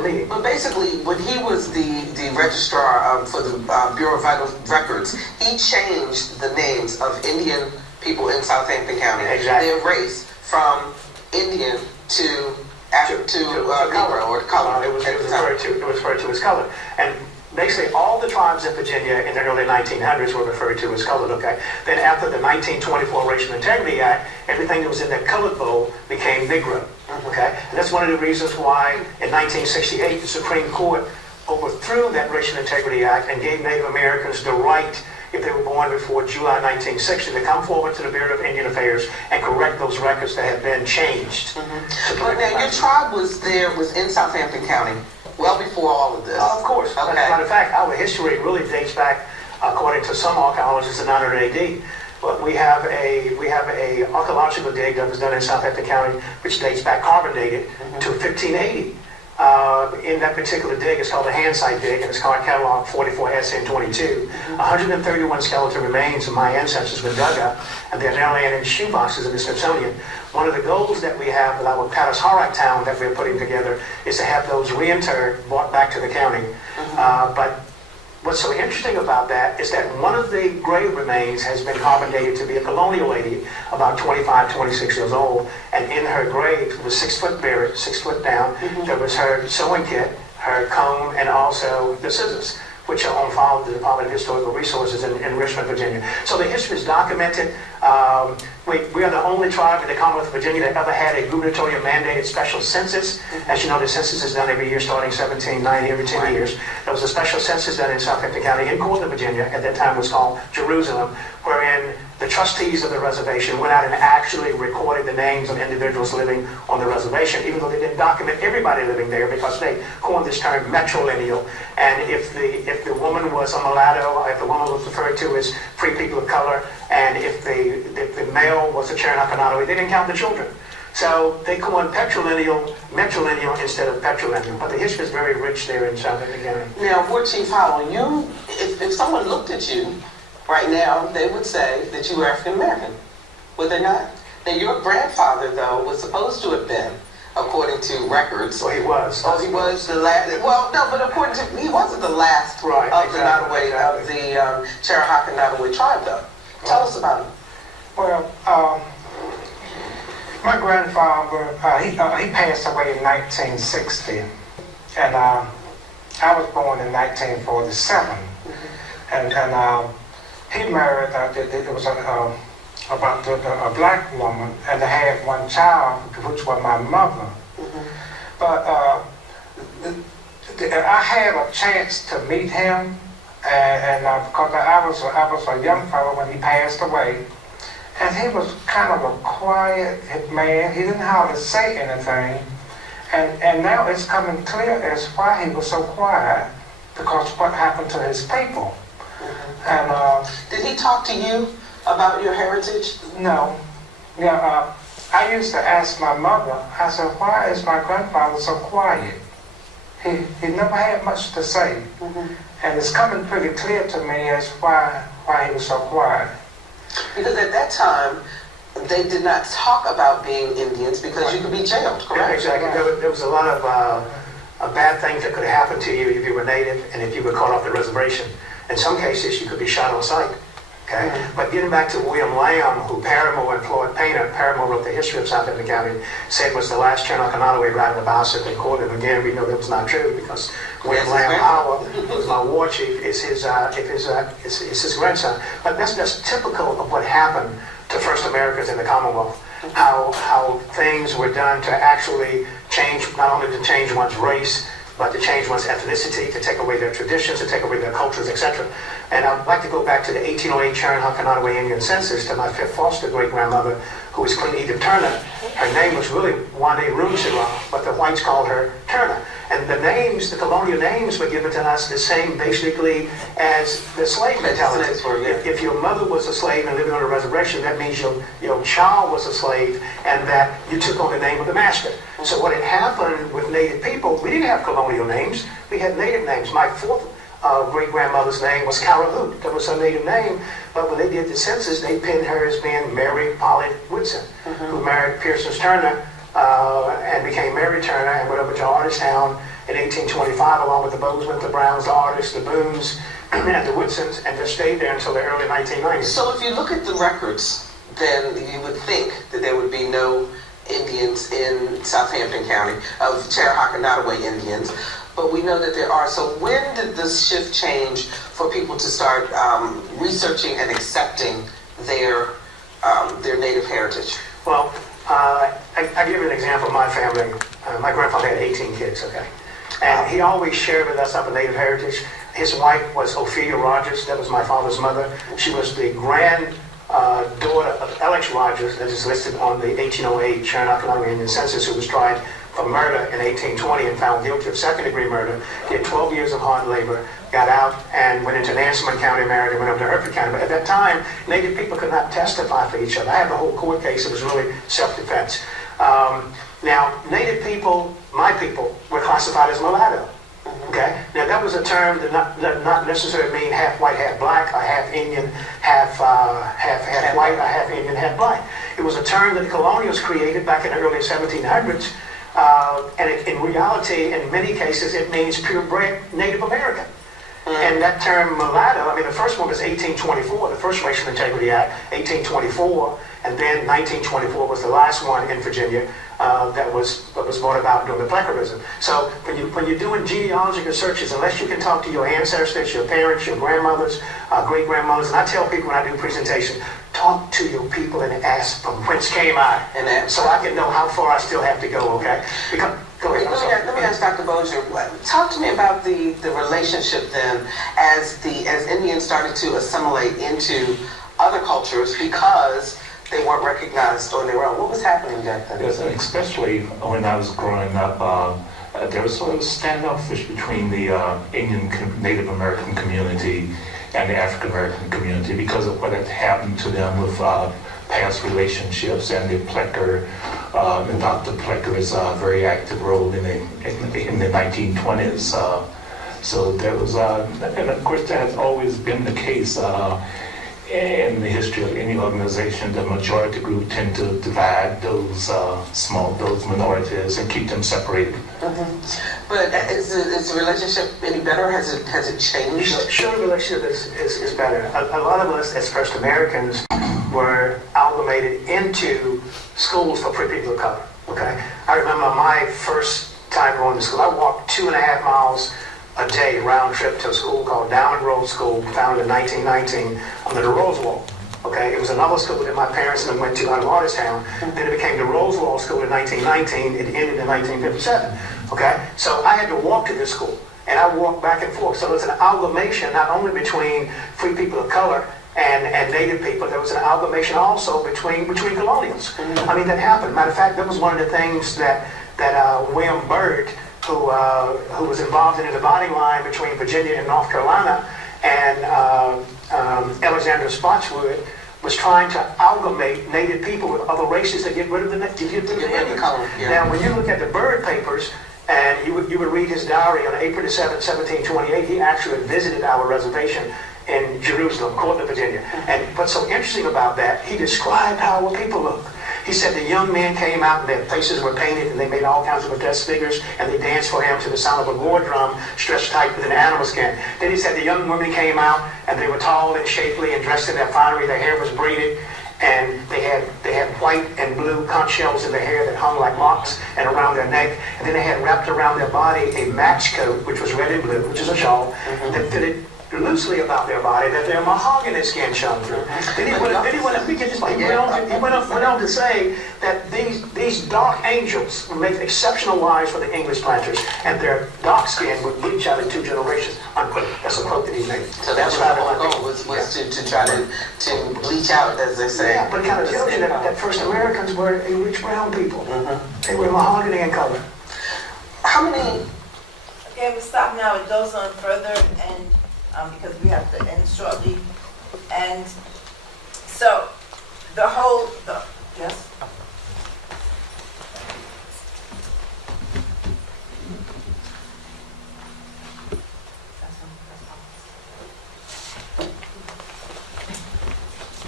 meeting. But basically, when he was the registrar for the Bureau of Vital Records, he changed the names of Indian people in Southampton County, their race from Indian to Negro or color. It was referred to as color. And basically all the tribes in Virginia in the early 1900s were referred to as colored, okay? Then after the 1924 Racial Integrity Act, everything that was in that colored bowl became Negro, okay? And that's one of the reasons why in 1968 the Supreme Court overthrew that Racial Integrity Act and gave Native Americans the right, if they were born before July 1960, to come forward to the Bureau of Indian Affairs and correct those records that had been changed. But now your tribe was in Southampton County well before all of this. Of course. Okay. As a matter of fact, our history really dates back, according to some archaeologists, to 900 AD. But we have a archaeological dig that was done in Southampton County, which dates back, carbon dated, to 1580. In that particular dig, it's called a hand site dig, and it's called catalog 44SN22. 131 skeletal remains of my ancestors were dug up, and they're now laying in shoe boxes in the Smithsonian. One of the goals that we have with our Paris Harak town that we're putting together is to have those reinterred, brought back to the county. But what's so interesting about that is that one of the grave remains has been carbon dated to be a colonial lady, about 25, 26 years old, and in her grave was 6 foot buried, 6 foot down. There was her sewing kit, her comb, and also the scissors, which are on file at the Department of Historical Resources in Richmond, Virginia. So the history is documented. We are the only tribe in the Commonwealth of Virginia that ever had a gubernatorial mandated special census. As you know, the census is done every year starting 1790, every 10 years. There was a special census done in Southampton County in Cortland, Virginia, at that time was called Jerusalem, wherein the trustees of the reservation went out and actually recorded the names of individuals living on the reservation, even though they didn't document everybody living there because they coined this term matrilineal. And if the woman was a mulatto, or if the woman was referred to as free people of color, and if the male was a Cherokee, they didn't count the children. So they coined matrilineal instead of patrilineal. But the history is very rich there in Southampton County. Now, War Chief Howell, if someone looked at you right now, they would say that you were African American, would they not? Now, your grandfather, though, was supposed to have been, according to records. Well, he was. Oh, he was the last. Well, no, but according to he wasn't the last of the Nottoway, of the Cherokee Nottoway tribe, though. Tell us about him. Well, my grandfather, he passed away in 1960, and I was born in 1947, and he married. It was about a black woman, and they had one child, which was my mother. But I had a chance to meet him, and because I was a young fellow when he passed away, and he was kind of a quiet man. He didn't hardly say anything, and now it's coming clear as why he was so quiet, because what happened to his people. And did he talk to you about your heritage? No. Yeah, I used to ask my mother, I said, why is my grandfather so quiet? He never had much to say. And it's coming pretty clear to me as why he was so quiet. Because at that time, they did not talk about being Indians because you could be jailed, correct? Yeah, exactly. There was a lot of bad things that could happen to you if you were native and if you were caught off the reservation. In some cases, you could be shot on sight. Okay? But getting back to William Lamb, who Paramore and Floyd Painter, Paramore wrote the history of Southampton County, said was the last Cherokee Nottoway riding a bicycle in court. And again, we know that was not true because William Lamb Howell, who was my war chief, is his grandson. But that's just typical of what happened to first Americans in the Commonwealth. How things were done to actually change, not only to change one's race, but to change one's ethnicity, to take away their traditions, to take away their cultures, etc. And I'd like to go back to the 1808 Cherokee Nottoway Indian census to my fifth foster great-grandmother, who was Queen Edith Turner. Her name was really Wane Rumsira, but the whites called her Turner. And the names, the colonial names, were given to us the same basically as the slave mentality. If your mother was a slave and living on a reservation, that means your child was a slave and that you took on the name of the master. So what had happened with Native people, we didn't have colonial names, we had Native names. My fourth great-grandmother's name was Carol. That was her native name, but when they did the census, they pinned her as being Mary Polly Woodson, who married Pearson Turner and became Mary Turner and went over to Artisttown in 1825 along with the Bozeman, the Browns, the Artists, the Boones, and the Woodsons, and just stayed there until the early 1990s. So if you look at the records, then you would think that there would be no Indians in Southampton County, of Cherahawk and Nottoway Indians, but we know that there are. So when did this shift change for people to start researching and accepting their native heritage? Well, I give you an example of my family. My grandfather had 18 kids, okay? And he always shared with us our native heritage. His wife was Ophelia Rogers. That was my father's mother. She was the granddaughter of Alex Rogers, that is listed on the 1808 Cherokee Indian census, who was tried for murder in 1820 and found guilty of second-degree murder. Did 12 years of hard labor, got out and went into Nansemond County, married, and went up to Hertford County. But at that time, Native people could not testify for each other. I had the whole court case. It was really self-defense. Now, Native people, my people, were classified as mulatto. Okay? Now, that was a term that not necessarily mean half white, half black, or half Indian, half white, or half Indian, half black. It was a term that the colonials created back in the early 1700s. And in reality, in many cases, it means purebred Native American. And that term mulatto, I mean, the first one was 1824, the first Racial Integrity Act, 1824, and then 1924 was the last one in Virginia that was brought about during the Pleckierism. So when you're doing genealogical searches, unless you can talk to your ancestors, your parents, your grandmothers, great-grandmothers, and I tell people when I do presentations, talk to your people and ask from whence came I, and so I can know how far I still have to go, okay? Because, go ahead. Let me ask Dr. Bozier, talk to me about the relationship then as Indians started to assimilate into other cultures because they weren't recognized on their own. What was happening back then? Yes, especially when I was growing up, there was sort of a standoffish between the Indian Native American community and the African American community because of what had happened to them with past relationships and the Plecker, and Dr. Plecker's very active role in the 1920s. So there was, and of course that has always been the case in the history of any organization. The majority group tend to divide those minorities and keep them separated. But is the relationship any better? Has it changed? Sure, the relationship is better. A lot of us as First Americans were amalgamated into schools for people of color. Okay, I remember my first time going to school. I walked 2.5 miles a day round trip to a school called Downland Road School, founded in 1919 under the Rosewall. Okay, it was another school that my parents went to out of Artisttown. Then it became the Rosewall School in 1919. It ended in 1957. Okay, so I had to walk to this school, and I walked back and forth. So it was an amalgamation not only between free people of color and Native people. There was an amalgamation also between colonials. I mean, that happened. Matter of fact, that was one of the things that William Byrd, who was involved in the dividing line between Virginia and North Carolina, and Alexander Spotswood was trying to amalgamate Native people with other races to get rid of the Indians. Now, when you look at the Byrd papers, and you would read his diary on April 7, 1728, he actually visited our reservation in Jerusalem, Cortland, Virginia. And what's so interesting about that, he described how our people look. He said the young men came out and their faces were painted and they made all kinds of grotesque figures and they danced for him to the sound of a war drum stretched tight with an animal skin. Then he said the young women came out and they were tall and shapely and dressed in their finery. Their hair was braided and they had white and blue conch shells in their hair that hung like locks and around their neck. And then they had wrapped around their body a match coat, which was red and blue, which is a shawl, that fitted loosely about their body that they're mahogany skin children. Then he went on to say that these dark angels would make exceptional wives for the English planters, and their dark skin would bleach out in 2 generations. Unquote. That's a quote that he made. So that's what the whole goal was to try to bleach out, as they say. Yeah, but it kind of tells you that first Americans were a rich brown people. They were mahogany in color. How many? Okay, we stop now. It goes on further, and because we have to end shortly. And so yes?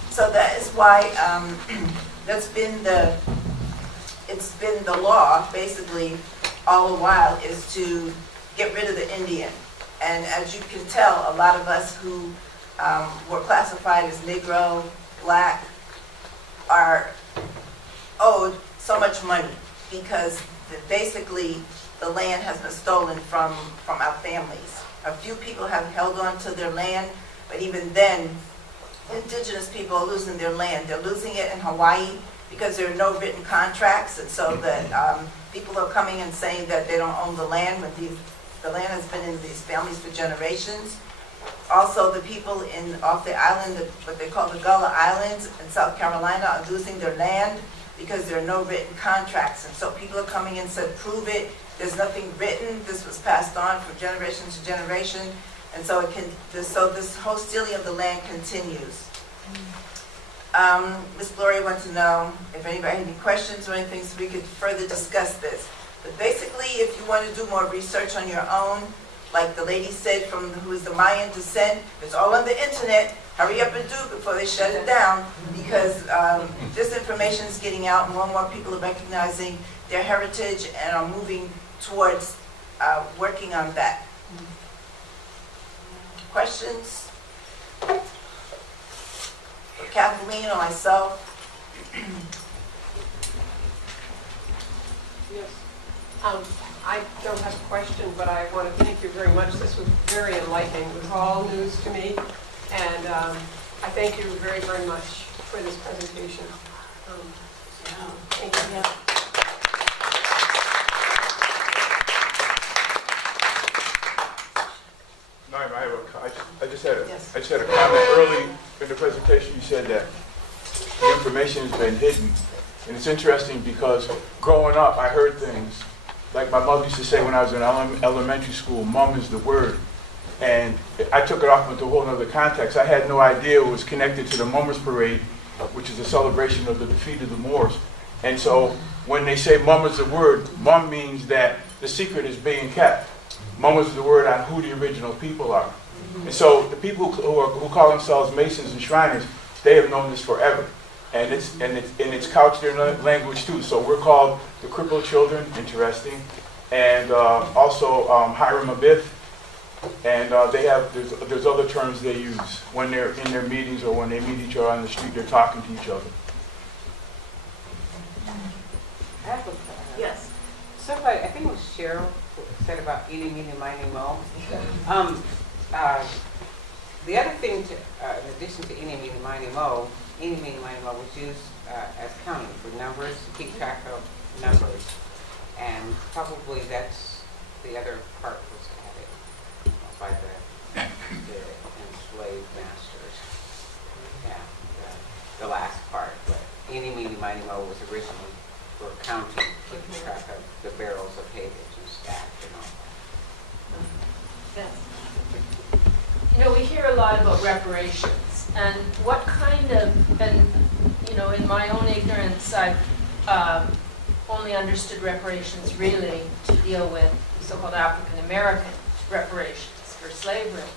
So that is why it's been the law basically all the while, is to get rid of the Indian. And as you can tell, a lot of us who were classified as Negro, Black, are owed so much money because basically the land has been stolen from our families. A few people have held on to their land, but even then, indigenous people are losing their land. They're losing it in Hawaii because there are no written contracts, and so that people are coming and saying that they don't own the land when the land has been in these families for generations. Also, the people off the island, what they call the Gullah Islands in South Carolina, are losing their land because there are no written contracts. And so people are coming and said, prove it. There's nothing written. This was passed on from generation to generation. And so this whole stealing of the land continues. Ms. Gloria wants to know if anybody had any questions or anything so we could further discuss this. But basically, if you want to do more research on your own, like the lady said who is the Mayan descent, it's all on the internet. Hurry up and do it before they shut it down, because this information is getting out, and more people are recognizing their heritage and are moving towards working on that. Questions? For Kathleen or myself? Yes. I don't have a question, but I want to thank you very much. This was very enlightening. It was all news to me, and I thank you very, very much for this presentation. Thank you. I just had a comment early in the presentation. You said that the information has been hidden, and it's interesting because growing up, I heard things like my mother used to say when I was in elementary school, "Mum is the word," and I took it off into a whole other context. I had no idea it was connected to the Mummers Parade, which is a celebration of the defeat of the Moors. And so when they say "Mum is the word," Mum means that the secret is being kept. Mum is the word on who the original people are. And so the people who call themselves Masons and Shriners, they have known this forever. And it's couched in language too. So we're called the crippled children, interesting. And also Hiram Abiff. And there's other terms they use when they're in their meetings or when they meet each other on the street, they're talking to each other. Yes. Somebody, I think it was Cheryl, said about eeny, meeny, miny, moe. The other thing, in addition to eeny, meeny, miny, moe was used as counting for numbers, to keep track of numbers. And probably that's the other part was added by the enslaved masters. Yeah, the last part. But eeny, meeny, miny, moe was originally for counting, keeping track of the barrels of hay that you stacked and all that. Yes. You know, we hear a lot about reparations, and what kind of, and you know, in my own ignorance, I've only understood reparations really to deal with so-called African American reparations for slavery.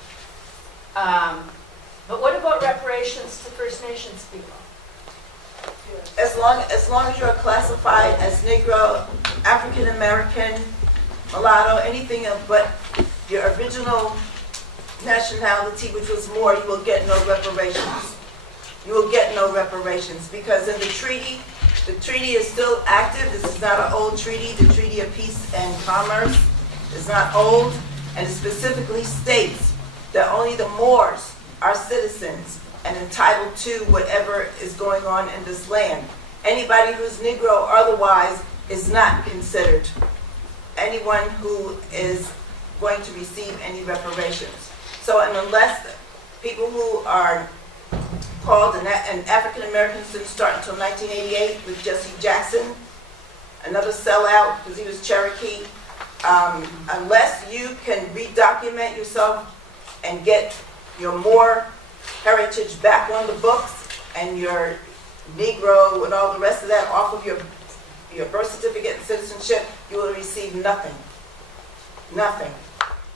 But what about reparations to First Nations people? As long as you're classified as Negro, African American, mulatto, anything but your original nationality, which was Moor, you will get no reparations. You will get no reparations because in the treaty is still active. This is not an old treaty. The Treaty of Peace and Commerce is not old, and it specifically states that only the Moors are citizens and entitled to whatever is going on in this land. Anybody who's Negro or otherwise is not considered anyone who is going to receive any reparations. So, and unless people who are called, and African Americans didn't start until 1988 with Jesse Jackson, another sellout because he was Cherokee. Unless you can redocument yourself and get your Moor heritage back on the books and your Negro and all the rest of that off of your birth certificate and citizenship, you will receive nothing. Nothing.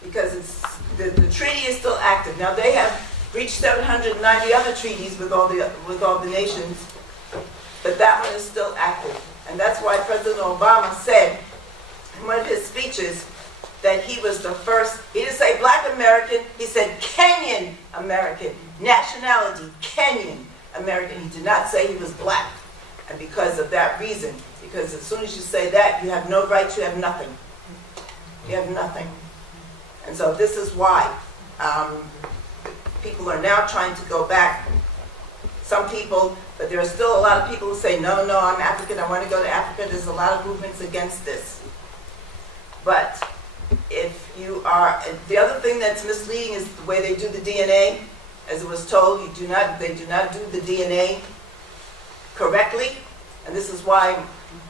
Because the treaty is still active. Now they have reached 790 other treaties with all the nations, but that one is still active. And that's why President Obama said in one of his speeches that he was the first, he didn't say Black American, he said Kenyan American, nationality, Kenyan American. He did not say he was Black. And because of that reason, because as soon as you say that, you have no rights, you have nothing. You have nothing. And so this is why people are now trying to go back. Some people, but there are still a lot of people who say, no, I'm African, I want to go to Africa. There's a lot of movements against this. But if you are, the other thing that's misleading is the way they do the DNA. As it was told, they do not do the DNA correctly. And this is why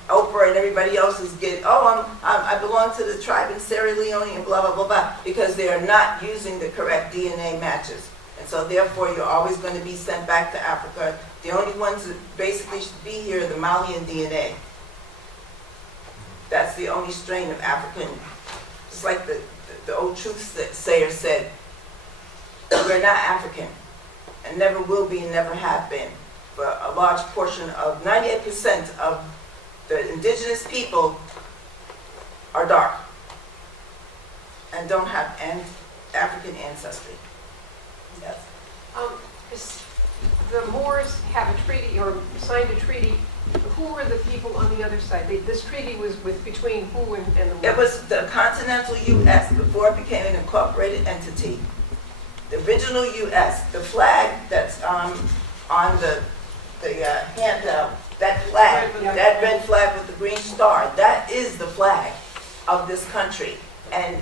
Oprah and everybody else is getting, I belong to the tribe in Sierra Leone and blah, blah, blah, blah, because they are not using the correct DNA matches. And so therefore, you're always going to be sent back to Africa. The only ones that basically should be here are the Malian DNA. That's the only strain of African. It's like the old truth sayer said, we're not African, and never will be and never have been. But a large portion of, 98% of the indigenous people are dark and don't have African ancestry. Yes. The Moors have a treaty or signed a treaty. Who were the people on the other side? This treaty was between who and the Moors? It was the continental U.S. before it became an incorporated entity. The original U.S. The flag that's on the handout, that flag, that red flag with the green star, that is the flag of this country. And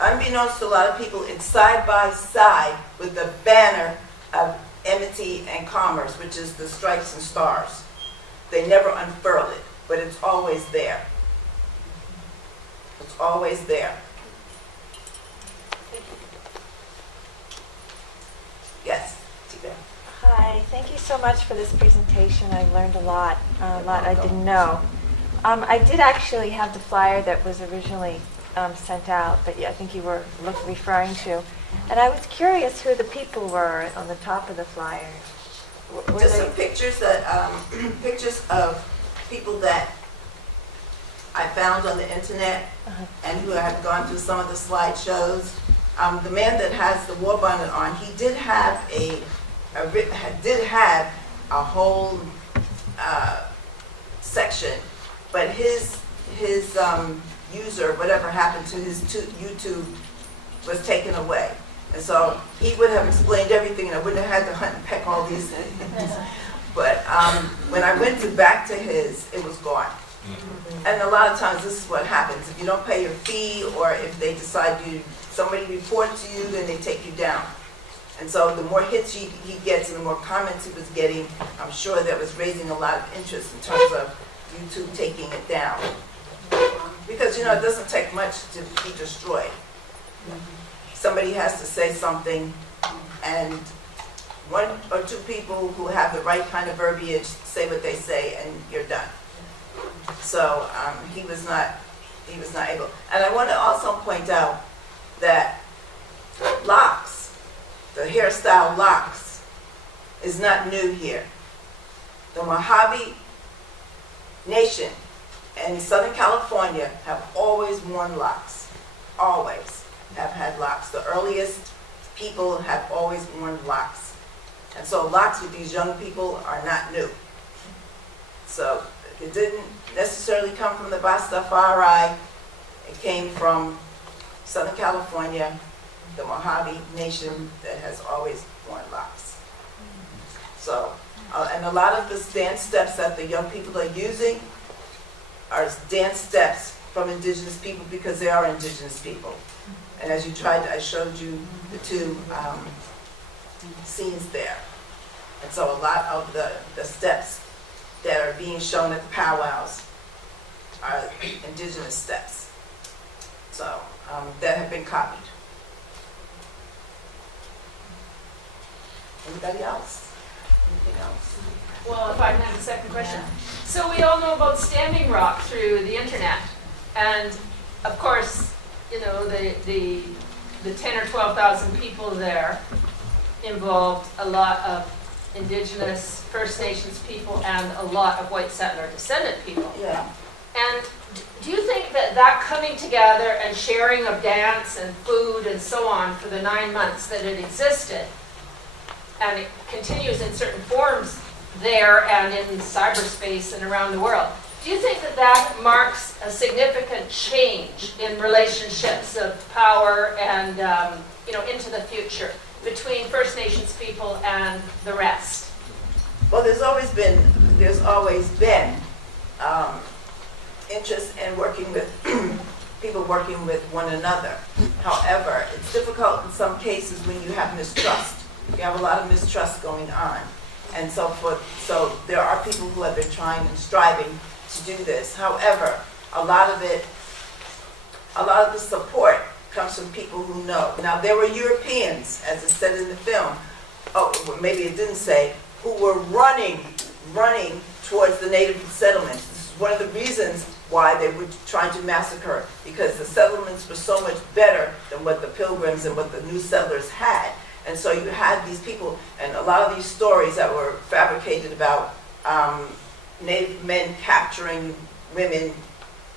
unbeknownst to a lot of people, it's side by side with the banner of amity and commerce, which is the stripes and stars. They never unfurl it, but it's always there. It's always there. Yes, Tika. Hi, thank you so much for this presentation. I learned a lot I didn't know. I did actually have the flyer that was originally sent out that I think you were referring to. And I was curious who the people were on the top of the flyer. Just some pictures pictures of people that I found on the internet and who have gone through some of the slideshows. The man that has the war bonnet on, he did have a whole section, but his user, whatever happened to his YouTube, was taken away. And so he would have explained everything, and I wouldn't have had to hunt and peck all these things. But when I went back to his, it was gone. And a lot of times this is what happens. If you don't pay your fee, or if they decide somebody reports to you, then they take you down. And so the more hits he gets and the more comments he was getting, I'm sure that was raising a lot of interest in terms of YouTube taking it down. Because, it doesn't take much to be destroyed. Somebody has to say something, and one or two people who have the right kind of verbiage say what they say, and you're done. So he was not able. And I want to also point out that locks, the hairstyle locks, is not new here. The Mojave Nation in Southern California have always worn locks. Always have had locks. The earliest people have always worn locks. And so locks with these young people are not new. So it didn't necessarily come from the Rastafari. It came from Southern California, the Mojave Nation that has always worn locks. So, and a lot of the dance steps that the young people are using are dance steps from indigenous people because they are indigenous people. And as you tried, I showed you the two scenes there. And so a lot of the steps that are being shown at the powwows are indigenous steps. So that have been copied. Anybody else? Anything else? Well, if I can have a second question. So we all know about Standing Rock through the internet. And of course, you know, the 10 or 12,000 people there involved a lot of Indigenous, First Nations people and a lot of white settler descendant people. Yeah. And do you think that that coming together and sharing of dance and food and so on for the 9 months that it existed, and it continues in certain forms there and in cyberspace and around the world, do you think that that marks a significant change in relationships of power and, you know, into the future between First Nations people and the rest? Well, there's always been interest in working with people working with one another. However, it's difficult in some cases when you have mistrust. You have a lot of mistrust going on. And so there are people who have been trying and striving to do this. However, a lot of the support comes from people who know. Now, there were Europeans, as it said in the film, well, maybe it didn't say, who were running towards the native settlements. This is one of the reasons why they were trying to massacre, because the settlements were so much better than what the Pilgrims and what the new settlers had. And so you had these people, and a lot of these stories that were fabricated about Native men capturing women,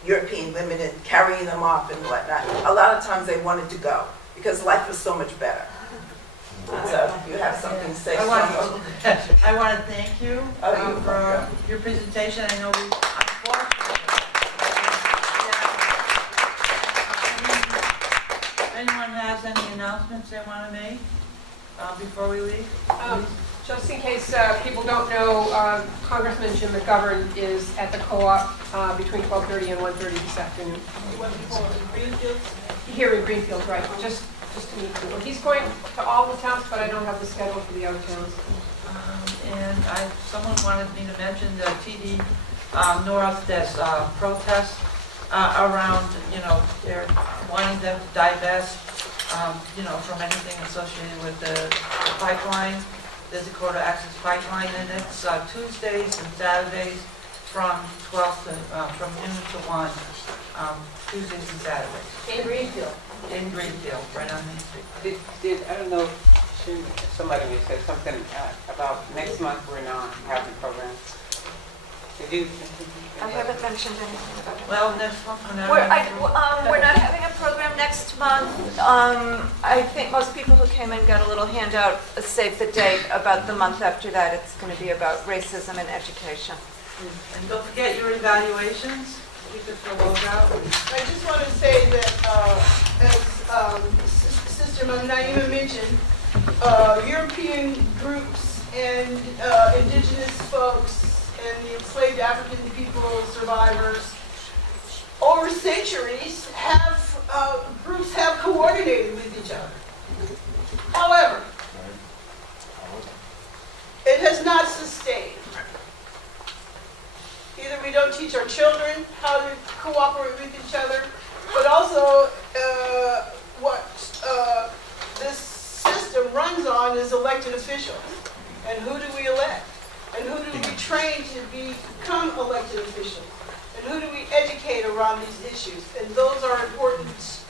European women, and carrying them off and whatnot. A lot of times they wanted to go because life was so much better. So you have something to say. I want to thank you for your presentation. I know we, unfortunately, if anyone has any announcements they want to make before we leave? Just in case people don't know, Congressman Jim McGovern is at the co-op between 12:30 and 1:30 this afternoon. Here in Greenfield, right? Just to meet people. He's going to all the towns, but I don't have the schedule for the other towns. And someone wanted me to mention the TD North, there's protests around, you know, they're wanting them to divest, you know, from anything associated with the pipeline, the Dakota Access Pipeline, and it's Tuesdays and Saturdays from 12 to, from noon to 1, Tuesdays and Saturdays. In Greenfield. In Greenfield, right on Main Street. I don't know, somebody said something about next month we're not having programs. Did you? I haven't mentioned anything about it. Well, next month We're not having a program next month. I think most people who came in got a little handout, save the date, about the month after that. It's going to be about racism and education. And don't forget your evaluations. You could fill those out. I just want to say that, as Sister Naima mentioned, European groups and indigenous folks and the enslaved African people, survivors, over centuries groups have coordinated with each other. However, it has not sustained. Either we don't teach our children how to cooperate with each other, but also what this system runs on is elected officials. And who do we elect? And who do we train to become elected officials? And who do we educate around these issues? And those are important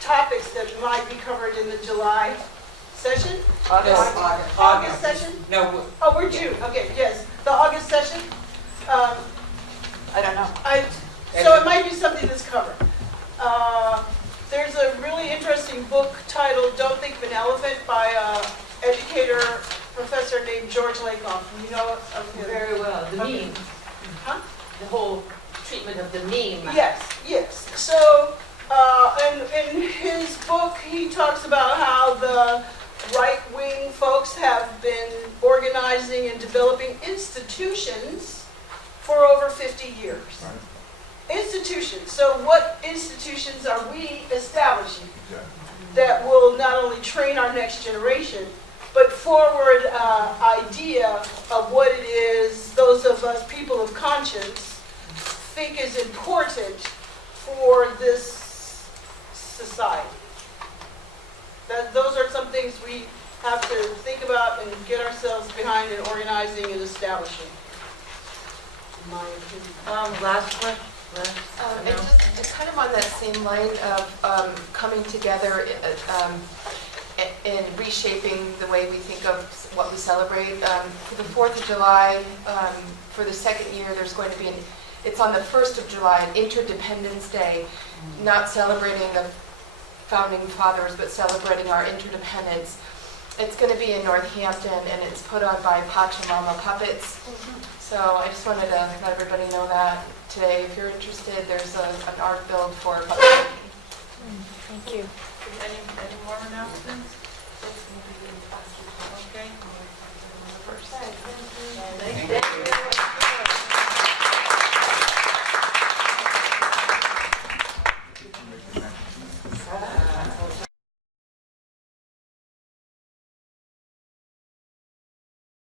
topics that might be covered in the July session? August session? No. Oh, we're June. Okay, yes. The August session? I don't know. So it might be something that's covered. There's a really interesting book titled Don't Think of an Elephant by an educator, professor named George Lakoff. You know of him? Very well. The meme. Huh? The whole treatment of the meme. Yes, yes. So, in his book, he talks about how the right-wing folks have been organizing and developing institutions for over 50 years. Institutions. So what institutions are we establishing that will not only train our next generation, but forward idea of what it is those of us people of conscience think is important for this society. Those are some things we have to think about and get ourselves behind in organizing and establishing. In my opinion. Last question. And just kind of on that same line of coming together and reshaping the way we think of what we celebrate. For the 4th of July, for the second year, there's going to be it's on the 1st of July, an Interdependence Day, not celebrating the founding fathers, but celebrating our interdependence. It's going to be in Northampton, and it's put on by Pachamama Puppets. So I just wanted to let everybody know that today. If you're interested, there's an art build for puppet making. Thank you. Any more announcements?